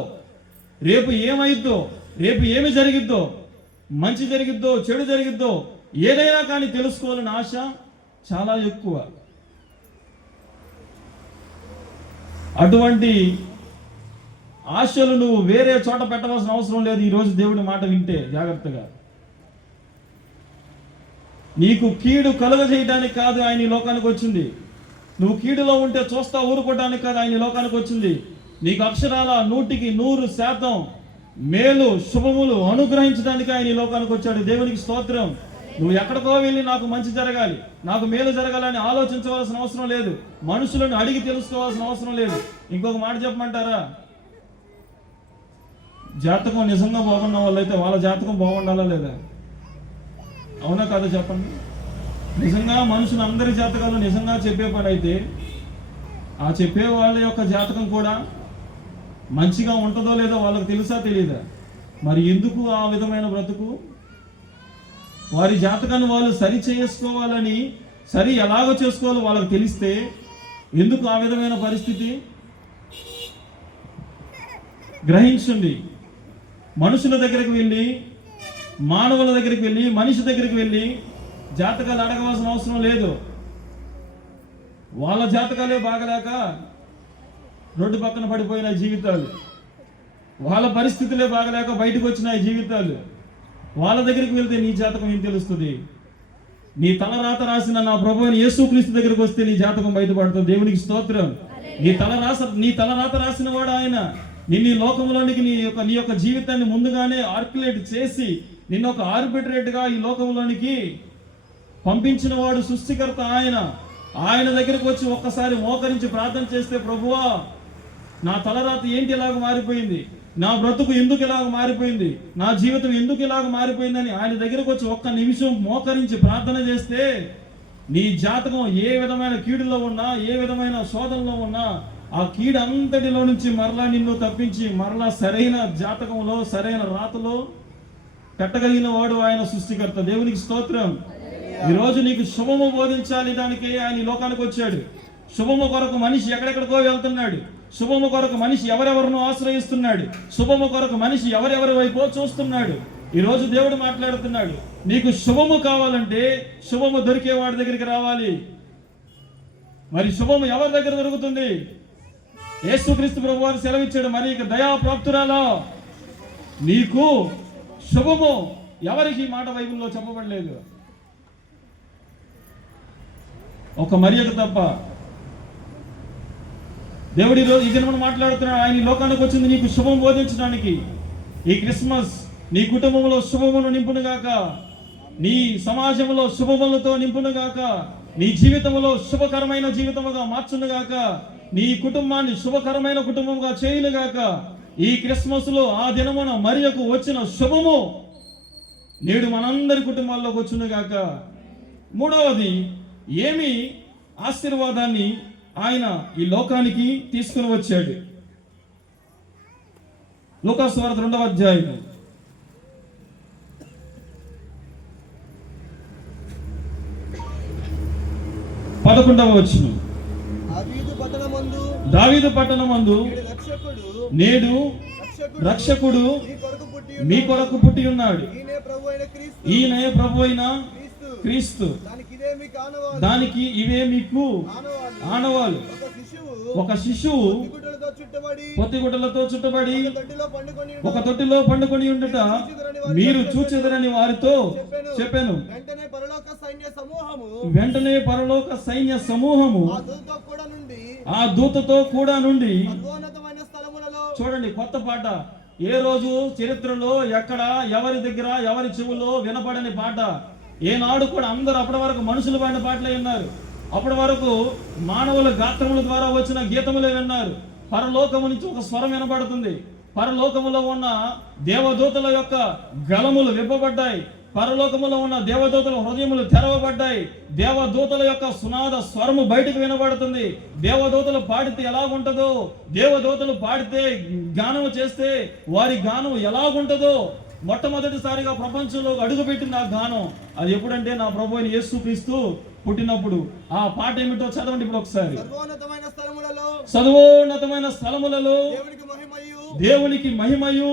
రేపు ఏమైద్దో, రేపు ఏమి జరిగిద్దో, మంచి జరిగిద్దో చెడు జరిగిద్దో, ఏదైనా కానీ తెలుసుకోవాలని ఆశ చాలా ఎక్కువ. అటువంటి ఆశలు నువ్వు వేరే చోట పెట్టవలసిన అవసరం లేదు. ఈరోజు దేవుడి మాట వింటే జాగ్రత్తగా. నీకు కీడు కలుగజేయడానికి కాదు ఆయన ఈ లోకానికి వచ్చింది. నువ్వు కీడులో ఉంటే చూస్తా ఊరుకోవడానికి కాదు ఆయన ఈ లోకానికి వచ్చింది. నీకు అక్షరాల 100% మేలు శుభములు అనుగ్రహించడానికి ఆయన ఈ లోకానికి వచ్చాడు. దేవునికి స్తోత్రం. నువ్వు ఎక్కడికో వెళ్ళి నాకు మంచి జరగాలి, నాకు మేలు జరగాలని ఆలోచించవలసిన అవసరం లేదు. మనుషులను అడిగి తెలుసుకోవాల్సిన అవసరం లేదు. ఇంకొక మాట చెప్పమంటారా? జాతకం నిజంగా బాగున్న వాళ్ళైతే వాళ్ళ జాతకం బాగుండాలా లేదా? అవునా కాదా చెప్పండి? నిజంగా మనుషులు అందరి జాతకాలు నిజంగా చెప్పే పని అయితే, ఆ చెప్పే వాళ్ళ యొక్క జాతకం కూడా మంచిగా ఉంటుందో లేదో వాళ్ళకి తెలుసా తెలియదా? మరి ఎందుకు ఆ విధమైన బ్రతుకు? వారి జాతకాన్ని వాళ్ళు సరి చేసుకోవాలని, సరి ఎలాగో చేసుకోవాలో వాళ్ళకి తెలిస్తే ఎందుకు ఆ విధమైన పరిస్థితి? గ్రహించండి. మనుషుల దగ్గరికి వెళ్ళి, మానవుల దగ్గరికి వెళ్ళి, మనిషి దగ్గరికి వెళ్ళి జాతకాలు అడగవలసిన అవసరం లేదు. వాళ్ళ జాతకాలే బాగలేక రోడ్డు పక్కన పడిపోయిన జీవితాలు, వాళ్ళ పరిస్థితులే బాగలేక బయటకు వచ్చిన జీవితాలు. వాళ్ళ దగ్గరికి వెళ్తే నీ జాతకం ఏం తెలుస్తుంది? నీ తల రాత రాసిన నా ప్రభువైన యేసుక్రీస్తు దగ్గరికి వస్తే నీ జాతకం బయటపడుతుంది. దేవునికి స్తోత్రం. నీ తల రాత రాసిన వాడు ఆయన. నిన్ను లోకంలోనికి నీ యొక్క జీవితాన్ని ముందుగానే ఆర్క్యులేట్ చేసి నిన్ను ఒక ఆర్బిట్రేట్గా ఈ లోకంలోనికి పంపించిన వాడు సృష్టికర్త ఆయన. ఆయన దగ్గరికి వచ్చి ఒక్కసారి మోకరించి ప్రార్థన చేస్తే, ప్రభువా నా తలరాత ఏంటి ఇలాగ మారిపోయింది, నా బ్రతుకు ఎందుకు ఇలాగ మారిపోయింది, నా జీవితం ఎందుకు ఇలాగ మారిపోయిందని ఆయన దగ్గరకు వచ్చి ఒక్క నిమిషం మోకరించి ప్రార్థన చేస్తే, నీ జాతకం ఏ విధమైన కీడులో ఉన్నా, ఏ విధమైన శోధనలో ఉన్నా, ఆ కీడు అంతటిలో నుంచి మరలా నిన్ను తప్పించి మరలా సరైన జాతకంలో సరైన రాతలో పెట్టగలిగిన వాడు ఆయన సృష్టికర్త. దేవునికి స్తోత్రం. ఈరోజు నీకు శుభము బోధించాలి, దానికి ఆయన ఈ లోకానికి వచ్చాడు. శుభము కొరకు మనిషి ఎక్కడెక్కడికో వెళ్తున్నాడు. శుభము కొరకు మనిషి ఎవరెవరినో ఆశ్రయిస్తున్నాడు. శుభము కొరకు మనిషి ఎవరెవరి వైపో చూస్తున్నాడు. ఈరోజు దేవుడు మాట్లాడుతున్నాడు, నీకు శుభము కావాలంటే శుభము దొరికే వాడి దగ్గరికి రావాలి. మరి శుభము ఎవరి దగ్గర దొరుకుతుంది? యేసుక్రీస్తు ప్రభువారు సెలవిచ్చాడు, మరి ఇక దయాప్రాప్తురాలా నీకు శుభము. ఎవరికి మాట బైబిల్లో చెప్పబడలేదు. ఒక మరియకు తప్ప. దేవుడు ఈరోజు ఈ దినమున మాట్లాడుతున్నాడు. ఆయన ఈ లోకానికి వచ్చింది నీకు శుభం బోధించడానికి. ఈ క్రిస్మస్ నీ కుటుంబంలో శుభమును నింపును గాక, నీ సమాజంలో శుభములతో నింపును గాక, నీ జీవితంలో శుభకరమైన జీవితముగా మార్చును గాక, నీ కుటుంబాన్ని శుభకరమైన కుటుంబముగా చేయును గాక. ఈ క్రిస్మస్ లో ఆ దినమున మరియకు వచ్చిన శుభము నేడు మనందరి కుటుంబాల్లోకి వచ్చును గాక. మూడవది, ఏమి ఆశీర్వాదాన్ని ఆయన ఈ లోకానికి తీసుకుని వచ్చాడు. లూకాసు వార్త 2వ అధ్యాయం 11వ వచనం. దావీదు పట్టణమందు నేడు రక్షకుడు మీ కొరకు పుట్టి ఉన్నాడు. ఈయనే ప్రభు అయిన క్రీస్తు. దానికి ఇవే మీకు ఆనవాలు. ఒక శిశువు పొత్తిగుడ్డలతో చుట్టబడి ఒక తొట్టిలో పండుకొని ఉండుట మీరు చూచెదరని వారితో చెప్పాను. వెంటనే పరలోక సైన్య సమూహము ఆ దూతతో కూడా నుండి. చూడండి, కొత్త పాట. ఏ రోజు చరిత్రలో ఎక్కడ ఎవరి దగ్గర ఎవరి చెవుల్లో వినపడని పాట. ఏనాడు కూడా అందరూ అప్పటి వరకు మనుషులు పాడిన పాటలే విన్నారు. అప్పటి వరకు మానవుల గాత్రముల ద్వారా వచ్చిన గీతములే విన్నారు. పరలోకము నుంచి ఒక స్వరం వినబడుతుంది. పరలోకములో ఉన్న దేవదూతల యొక్క గలములు విప్పబడ్డాయి. పరలోకములో ఉన్న దేవదూతల హృదయములు తెరవబడ్డాయి. దేవదూతల యొక్క సునాద స్వరము బయటకు వినబడుతుంది. దేవదూతలు పాడితే ఎలాగుంటుందో, దేవదూతలు పాడితే గానం చేస్తే వారి గానం ఎలాగుంటుందో మొట్టమొదటిసారిగా ప్రపంచంలో అడుగుపెట్టింది ఆ గానం. అది ఎప్పుడంటే నా ప్రభు అయిన యేసుక్రీస్తు పుట్టినప్పుడు. ఆ పాట ఏమిటో చదవండి ఇప్పుడు ఒకసారి. సర్వోన్నతమైన స్థలములలో దేవునికి మహిమయు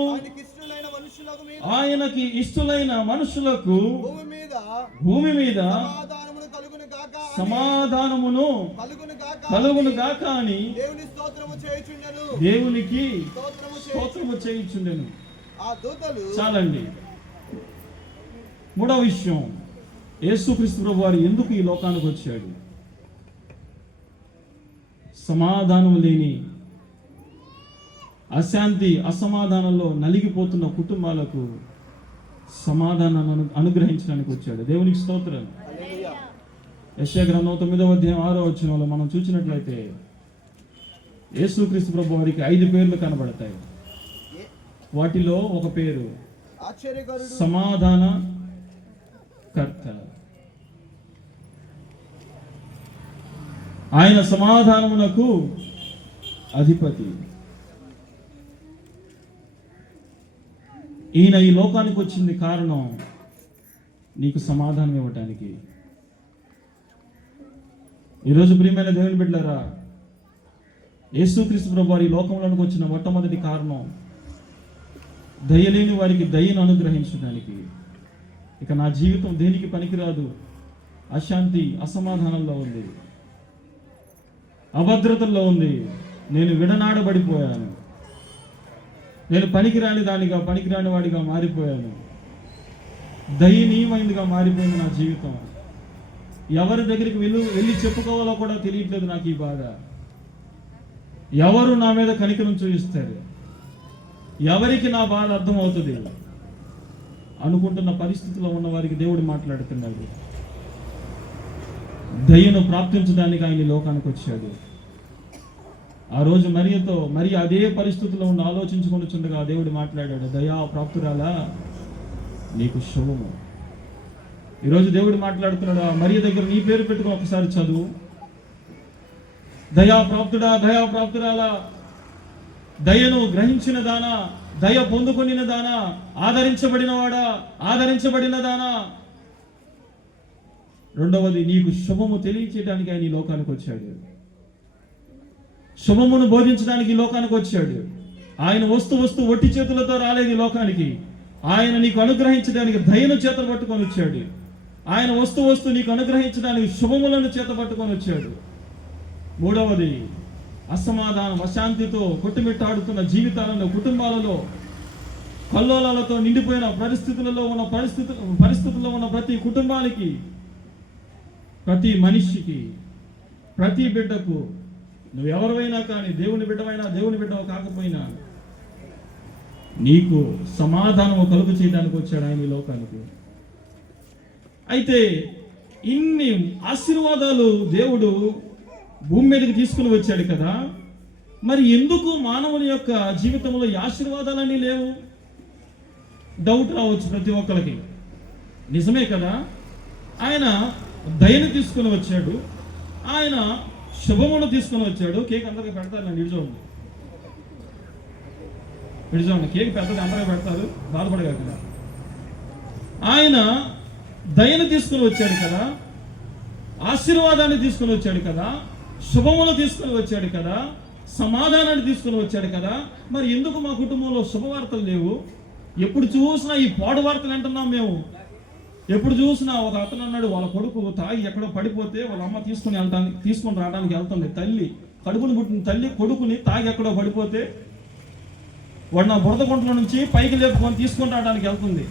ఆయనకి ఇష్టలైన మనుషులకు భూమి మీద సమాధానమును కలుగును గాక అని దేవునికి స్తోత్రము చేయుచుండెను. చాలండి. మూడవ విషయం, యేసుక్రీస్తు ప్రభువు వారు ఎందుకు ఈ లోకానికి వచ్చాడు? సమాధానం లేని, అశాంతి అసమాధానంలో నలిగిపోతున్న కుటుంబాలకు సమాధానాన్ని అనుగ్రహించడానికి వచ్చాడు. దేవునికి స్తోత్రం. యెషయా గ్రంథం 9వ అధ్యాయం 6వ వచనంలో మనం చూసినట్లయితే యేసుక్రీస్తు ప్రభువు వారికి 5 పేర్లు కనబడతాయి. వాటిలో ఒక పేరు సమాధాన కర్త. ఆయన సమాధానమునకు అధిపతి. ఈయన ఈ లోకానికి వచ్చింది కారణం నీకు సమాధానం ఇవ్వటానికి. ఈరోజు ప్రియమైన దేవుని బిడ్డలారా, యేసుక్రీస్తు ప్రభువు ఈ లోకంలోనికి వచ్చిన మొట్టమొదటి కారణం దయలేని వారికి దయను అనుగ్రహించడానికి. ఇక నా జీవితం దేనికి పనికిరాదు, అశాంతి అసమాధానంలో ఉంది, అభద్రతల్లో ఉంది, నేను విడనాడబడిపోయాను, నేను పనికిరాని వాడిగా మారిపోయాను, దయనీయమైనదిగా మారిపోయింది నా జీవితం. ఎవరి దగ్గరికి వెళ్ళి చెప్పుకోవాలో కూడా తెలియట్లేదు నాకు ఈ బాధ. ఎవరు నా మీద కనికరం చూపిస్తారు, ఎవరికి నా బాధ అర్థమవుతుంది అనుకుంటున్న పరిస్థితిలో ఉన్న వారికి దేవుడు మాట్లాడుతున్నాడు. దయను ప్రాప్తించడానికి ఆయన లోకానికి వచ్చాడు. ఆ రోజు మరి అదే పరిస్థితిలో ఉండి ఆలోచించుకొనిచుండగా దేవుడు మాట్లాడాడు, దయా ప్రాప్తురాలా నీకు శుభము. ఈరోజు దేవుడు మాట్లాడుతున్నాడు. మరియ దగ్గర నీ పేరు పెట్టుకుని ఒకసారి చదువు. దయా ప్రాప్తురాలా, దయను గ్రహించిన దానా, దయ పొందుకొనిన దానా, ఆదరించబడిన దానా. రెండవది, నీకు శుభము తెలియచేయడానికి ఆయన ఈ లోకానికి వచ్చాడు. శుభమును బోధించడానికి ఈ లోకానికి వచ్చాడు. ఆయన వస్తూ ఒట్టి చేతులతో రాలేదు ఈ లోకానికి. ఆయన నీకు అనుగ్రహించడానికి దయను చేత పట్టుకొని వచ్చాడు. ఆయన వస్తూ నీకు అనుగ్రహించడానికి శుభములను చేత పట్టుకొని వచ్చాడు. మూడవది, అసమాధానం అశాంతితో కొట్టుమిట్టాడుతున్న జీవితాలలో, కుటుంబాలలో, కల్లోలాలతో నిండిపోయిన పరిస్థితుల్లో ఉన్న ప్రతి కుటుంబానికి, ప్రతి మనిషికి ప్రతి బిడ్డకు నువ్వు ఎవరివైనా కానీ, దేవుని బిడ్డవైనా దేవుని బిడ్డవ కాకపోయినా, నీకు సమాధానం కలుగు చేయడానికి వచ్చాడు ఆయన ఈ లోకానికి. అయితే ఇన్ని ఆశీర్వాదాలు దేవుడు భూమి మీదకి తీసుకుని వచ్చాడు కదా, మరి ఎందుకు మానవుని యొక్క జీవితంలో ఈ ఆశీర్వాదాలన్నీ లేవు? డౌట్ రావచ్చు ప్రతి ఒక్కరికి. నిజమే కదా, ఆయన దయని తీసుకుని వచ్చాడు, ఆయన శుభమును తీసుకుని వచ్చాడు. కేక్ అందరికీ పెడతారు, నన్ను విడిచోండి కేక్ పెద్దది అందరికీ పెడతారు, బాధపడగా. ఆయన దయను తీసుకుని వచ్చాడు కదా, ఆశీర్వాదాన్ని తీసుకుని వచ్చాడు కదా, శుభమును తీసుకుని వచ్చాడు కదా, సమాధానాన్ని తీసుకుని వచ్చాడు కదా. మరి ఎందుకు మా కుటుంబంలో శుభవార్తలు లేవు? ఎప్పుడు చూసినా ఈ పాడు వార్తలు అంటున్నాం మేము. ఎప్పుడు చూసినా ఒక అతను అన్నాడు, వాళ్ళ కొడుకు తాగి ఎక్కడో పడిపోతే వాళ్ళ అమ్మ తీసుకొని రావడానికి వెళ్తుంది. తల్లి, కడుపుని పుట్టిన తల్లి కొడుకుని తాగి ఎక్కడో పడిపోతే వాడు నా బురద గుంటల నుంచి పైకి లేపుకొని తీసుకొని రావడానికి వెళ్తుంది.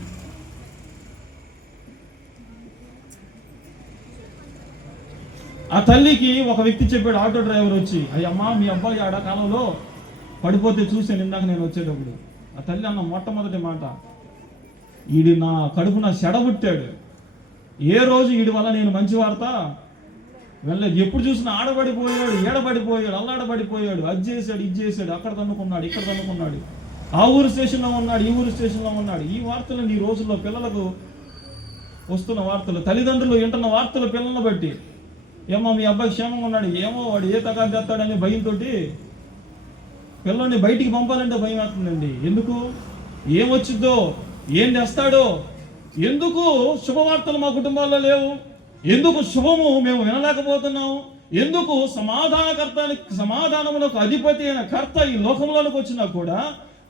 ఆ తల్లికి ఒక వ్యక్తి చెప్పాడు, ఆటో డ్రైవర్ వచ్చి, అయ్యమ్మా మీ అబ్బాయి ఆడ కాలంలో పడిపోతే చూసాను ఇందాక నేను వచ్చేటప్పుడు. ఆ తల్లి అన్న మొట్టమొదటి మాట, ఈడి నా కడుపున చెడబుట్టాడు, ఏ రోజు ఈడి వల్ల నేను మంచి వార్త వెళ్ళలేదు. ఎప్పుడు చూసినా ఆడబడిపోయాడు, ఏడబడిపోయాడు, అల్లాడబడిపోయాడు, అది చేశాడు, ఇది చేశాడు, అక్కడ తన్నుకున్నాడు, ఇక్కడ తన్నుకున్నాడు, ఆ ఊరు స్టేషన్లో ఉన్నాడు, ఈ ఊరు స్టేషన్లో ఉన్నాడు. ఈ వార్తలు ఈ రోజుల్లో పిల్లలకు వస్తున్న వార్తలు, తల్లిదండ్రులు వింటున్న వార్తలు పిల్లలను బట్టి, ఏమో మీ అబ్బాయి క్షేమంగా ఉన్నాడు, ఏమో వాడు ఏ తగాదు చేస్తాడని భయంతో పిల్లల్ని బయటికి పంపాలంటే భయం అవుతుందండి. ఎందుకు? ఏమొచ్చిద్దో, ఏం చేస్తాడో. ఎందుకు శుభవార్తలు మా కుటుంబాల్లో లేవు? ఎందుకు శుభము మేము వినలేకపోతున్నాము? ఎందుకు సమాధానములకు అధిపతి అయిన కర్త ఈ లోకంలోనికి వచ్చినా కూడా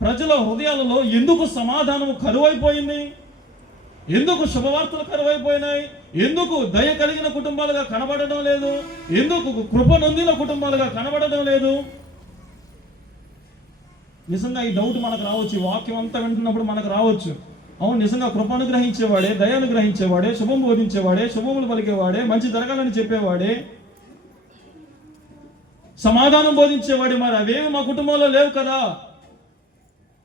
ప్రజల హృదయాలలో ఎందుకు సమాధానము కరువైపోయింది? ఎందుకు శుభవార్తలు కరువైపోయినాయి? ఎందుకు దయ కలిగిన కుటుంబాలుగా కనబడడం లేదు? ఎందుకు కృప నొందిన కుటుంబాలుగా కనబడడం లేదు? నిజంగా ఈ డౌట్ మనకు రావచ్చు, ఈ వాక్యం అంతా వింటున్నప్పుడు మనకు రావచ్చు. అవును, నిజంగా కృప అనుగ్రహించేవాడే, దయ అనుగ్రహించేవాడే, శుభం బోధించేవాడే, శుభములు పలికేవాడే, మంచి జరగాలని చెప్పేవాడే, సమాధానం బోధించేవాడే, మరి అవేమి మా కుటుంబంలో లేవు కదా.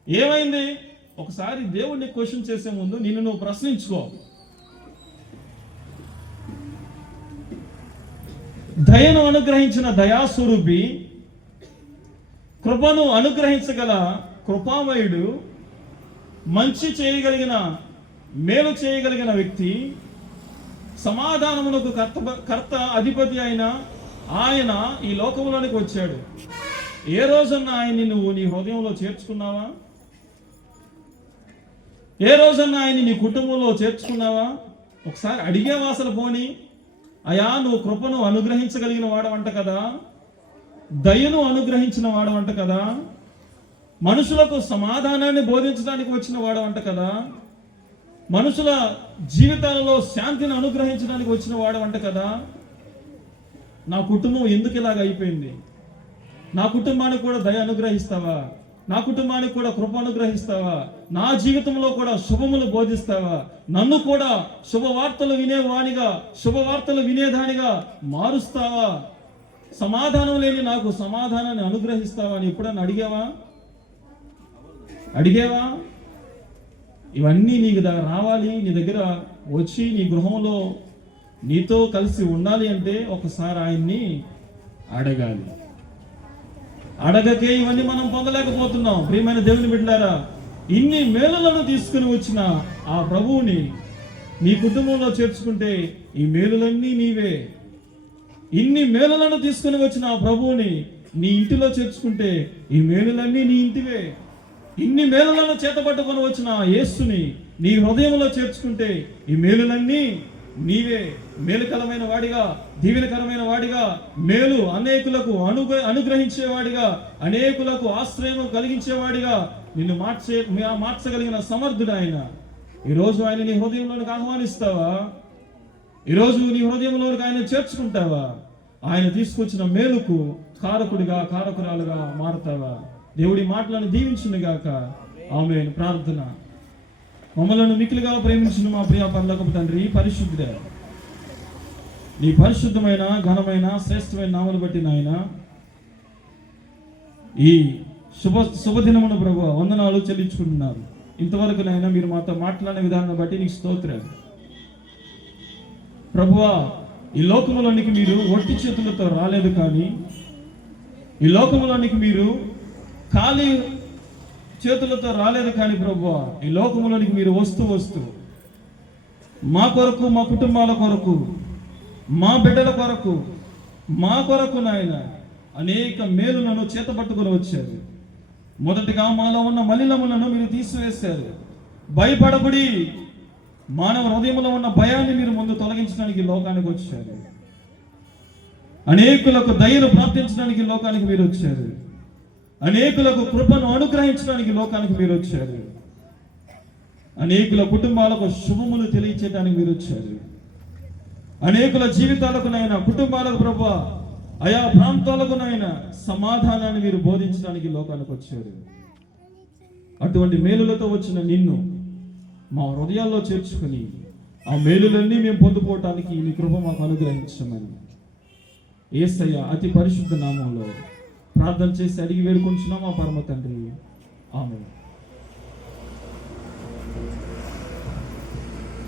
ఏమైంది? ఒకసారి దేవుడిని క్వశ్చన్ చేసే ముందు నిన్ను నువ్వు ప్రశ్నించుకో. దయను అనుగ్రహించిన దయాస్వరూపి, కృపను అనుగ్రహించగల కృపామయుడు, మంచి చేయగలిగిన, మేలు చేయగలిగిన వ్యక్తి, సమాధానమునకు కర్త అధిపతి అయిన ఆయన ఈ లోకంలోనికి వచ్చాడు. ఏ రోజన్నా ఆయన్ని నువ్వు నీ హృదయంలో చేర్చుకున్నావా? ఏ రోజన్నా ఆయన్ని నీ కుటుంబంలో చేర్చుకున్నావా? ఒకసారి అడిగేవా అసలు? పోనీ, అయా నువ్వు కృపను అనుగ్రహించగలిగిన వాడవంట కదా, దయను అనుగ్రహించిన వాడవంట కదా, మనుషులకు సమాధానాన్ని బోధించడానికి వచ్చిన వాడవంట కదా, మనుషుల జీవితాలలో శాంతిని అనుగ్రహించడానికి వచ్చిన వాడవంట కదా. నా కుటుంబం ఎందుకు ఇలాగ అయిపోయింది? నా కుటుంబానికి కూడా దయ అనుగ్రహిస్తావా? నా కుటుంబానికి కూడా కృప అనుగ్రహిస్తావా? నా జీవితంలో కూడా శుభములు బోధిస్తావా? నన్ను కూడా శుభవార్తలు వినేవానిగా, శుభవార్తలు వినేదానిగా మారుస్తావా? సమాధానం లేని నాకు సమాధానాన్ని అనుగ్రహిస్తావా అని ఎప్పుడన్నా అడిగేవా? ఇవన్నీ నీకు దగ్గర రావాలి, నీ దగ్గర వచ్చి నీ గృహంలో నీతో కలిసి ఉండాలి అంటే ఒకసారి ఆయన్ని అడగాలి. అడగకే ఇవన్నీ మనం పొందలేకపోతున్నాం. ప్రియమైన దేవుని బిడ్డలారా, ఇన్ని మేలులను తీసుకుని వచ్చిన ఆ ప్రభువుని నీ కుటుంబంలో చేర్చుకుంటే ఈ మేలులన్నీ నీవే. ఇన్ని మేలులను తీసుకుని వచ్చిన ఆ ప్రభువుని నీ ఇంటిలో చేర్చుకుంటే ఈ మేలులన్నీ నీ ఇంటివే. ఇన్ని మేలులను చేతపట్టుకొని వచ్చిన యేసుని నీ హృదయంలో చేర్చుకుంటే ఈ మేలులన్నీ నీవే. మేలుకరమైన వాడిగా, దీవెనకరమైన వాడిగా, మేలు అనేకులకు అనుగ్రహించేవాడిగా, అనేకులకు ఆశ్రయం కలిగించేవాడిగా నిన్ను మార్చగలిగిన సమర్థుడు ఆయన. ఈరోజు ఆయన నీ హృదయంలోనికి ఆహ్వానిస్తావా? ఈరోజు నీ హృదయంలోనికి ఆయన చేర్చుకుంటావా? ఆయన తీసుకొచ్చిన మేలుకు కారకురాలుగా మారుతావా? దేవుడి మాటలను దీవించునుగాక. ఆమేన్. ప్రార్థన. మమ్మలను మిక్కిలిగా ప్రేమించిన మా ప్రియ పరలోకపు తండ్రి, పరిశుద్ధుడా, నీ పరిశుద్ధమైన ఘనమైన శ్రేష్టమైన నామను బట్టి నాయన ఈ శుభదినమున ప్రభు వందనాలు చెల్లించుకుంటున్నారు. ఇంతవరకు నాయన మీరు మాతో మాట్లాడిన విధానాన్ని బట్టి నీకు స్తోత్రాలు ప్రభువా. ఈ లోకములోనికి మీరు ఒట్టి చేతులతో రాలేదు, కానీ ఈ లోకములోనికి మీరు ఖాళీ చేతులతో రాలేదు, కానీ ప్రభువా ఈ లోకములోనికి మీరు వస్తూ మా కొరకు, మా కుటుంబాల కొరకు, మా బిడ్డల కొరకు, మా కొరకు నాయన అనేక మేలులను చేతపట్టుకొని వచ్చారు. మొదటిగా మాలో ఉన్న మలినములను మీరు తీసివేశారు. భయపడబడి మానవ హృదయంలో ఉన్న భయాన్ని మీరు ముందు తొలగించడానికి లోకానికి వచ్చారు. అనేకులకు దయను ప్రాప్తించడానికి లోకానికి మీరు వచ్చారు. అనేకులకు కృపను అనుగ్రహించడానికి లోకానికి మీరు వచ్చారు. అనేకుల కుటుంబాలకు శుభములు తెలియచేయడానికి మీరు వచ్చారు. అనేకుల జీవితాలకు నైనా, కుటుంబాలకు ప్రభువా ఆయా ప్రాంతాలకు నైనా సమాధానాన్ని మీరు బోధించడానికి లోకానికి వచ్చారు. అటువంటి మేలులతో వచ్చిన నిన్ను మా హృదయాల్లో చేర్చుకుని ఆ మేలులన్నీ మేము పొందుకోవటానికి నీ కృప మాకు అనుగ్రహించమని యేసయ్య అతి పరిశుద్ధ నామంలో ప్రార్థన చేసి అడిగి వేడుకుంటున్నాం మా పరమ తండ్రి.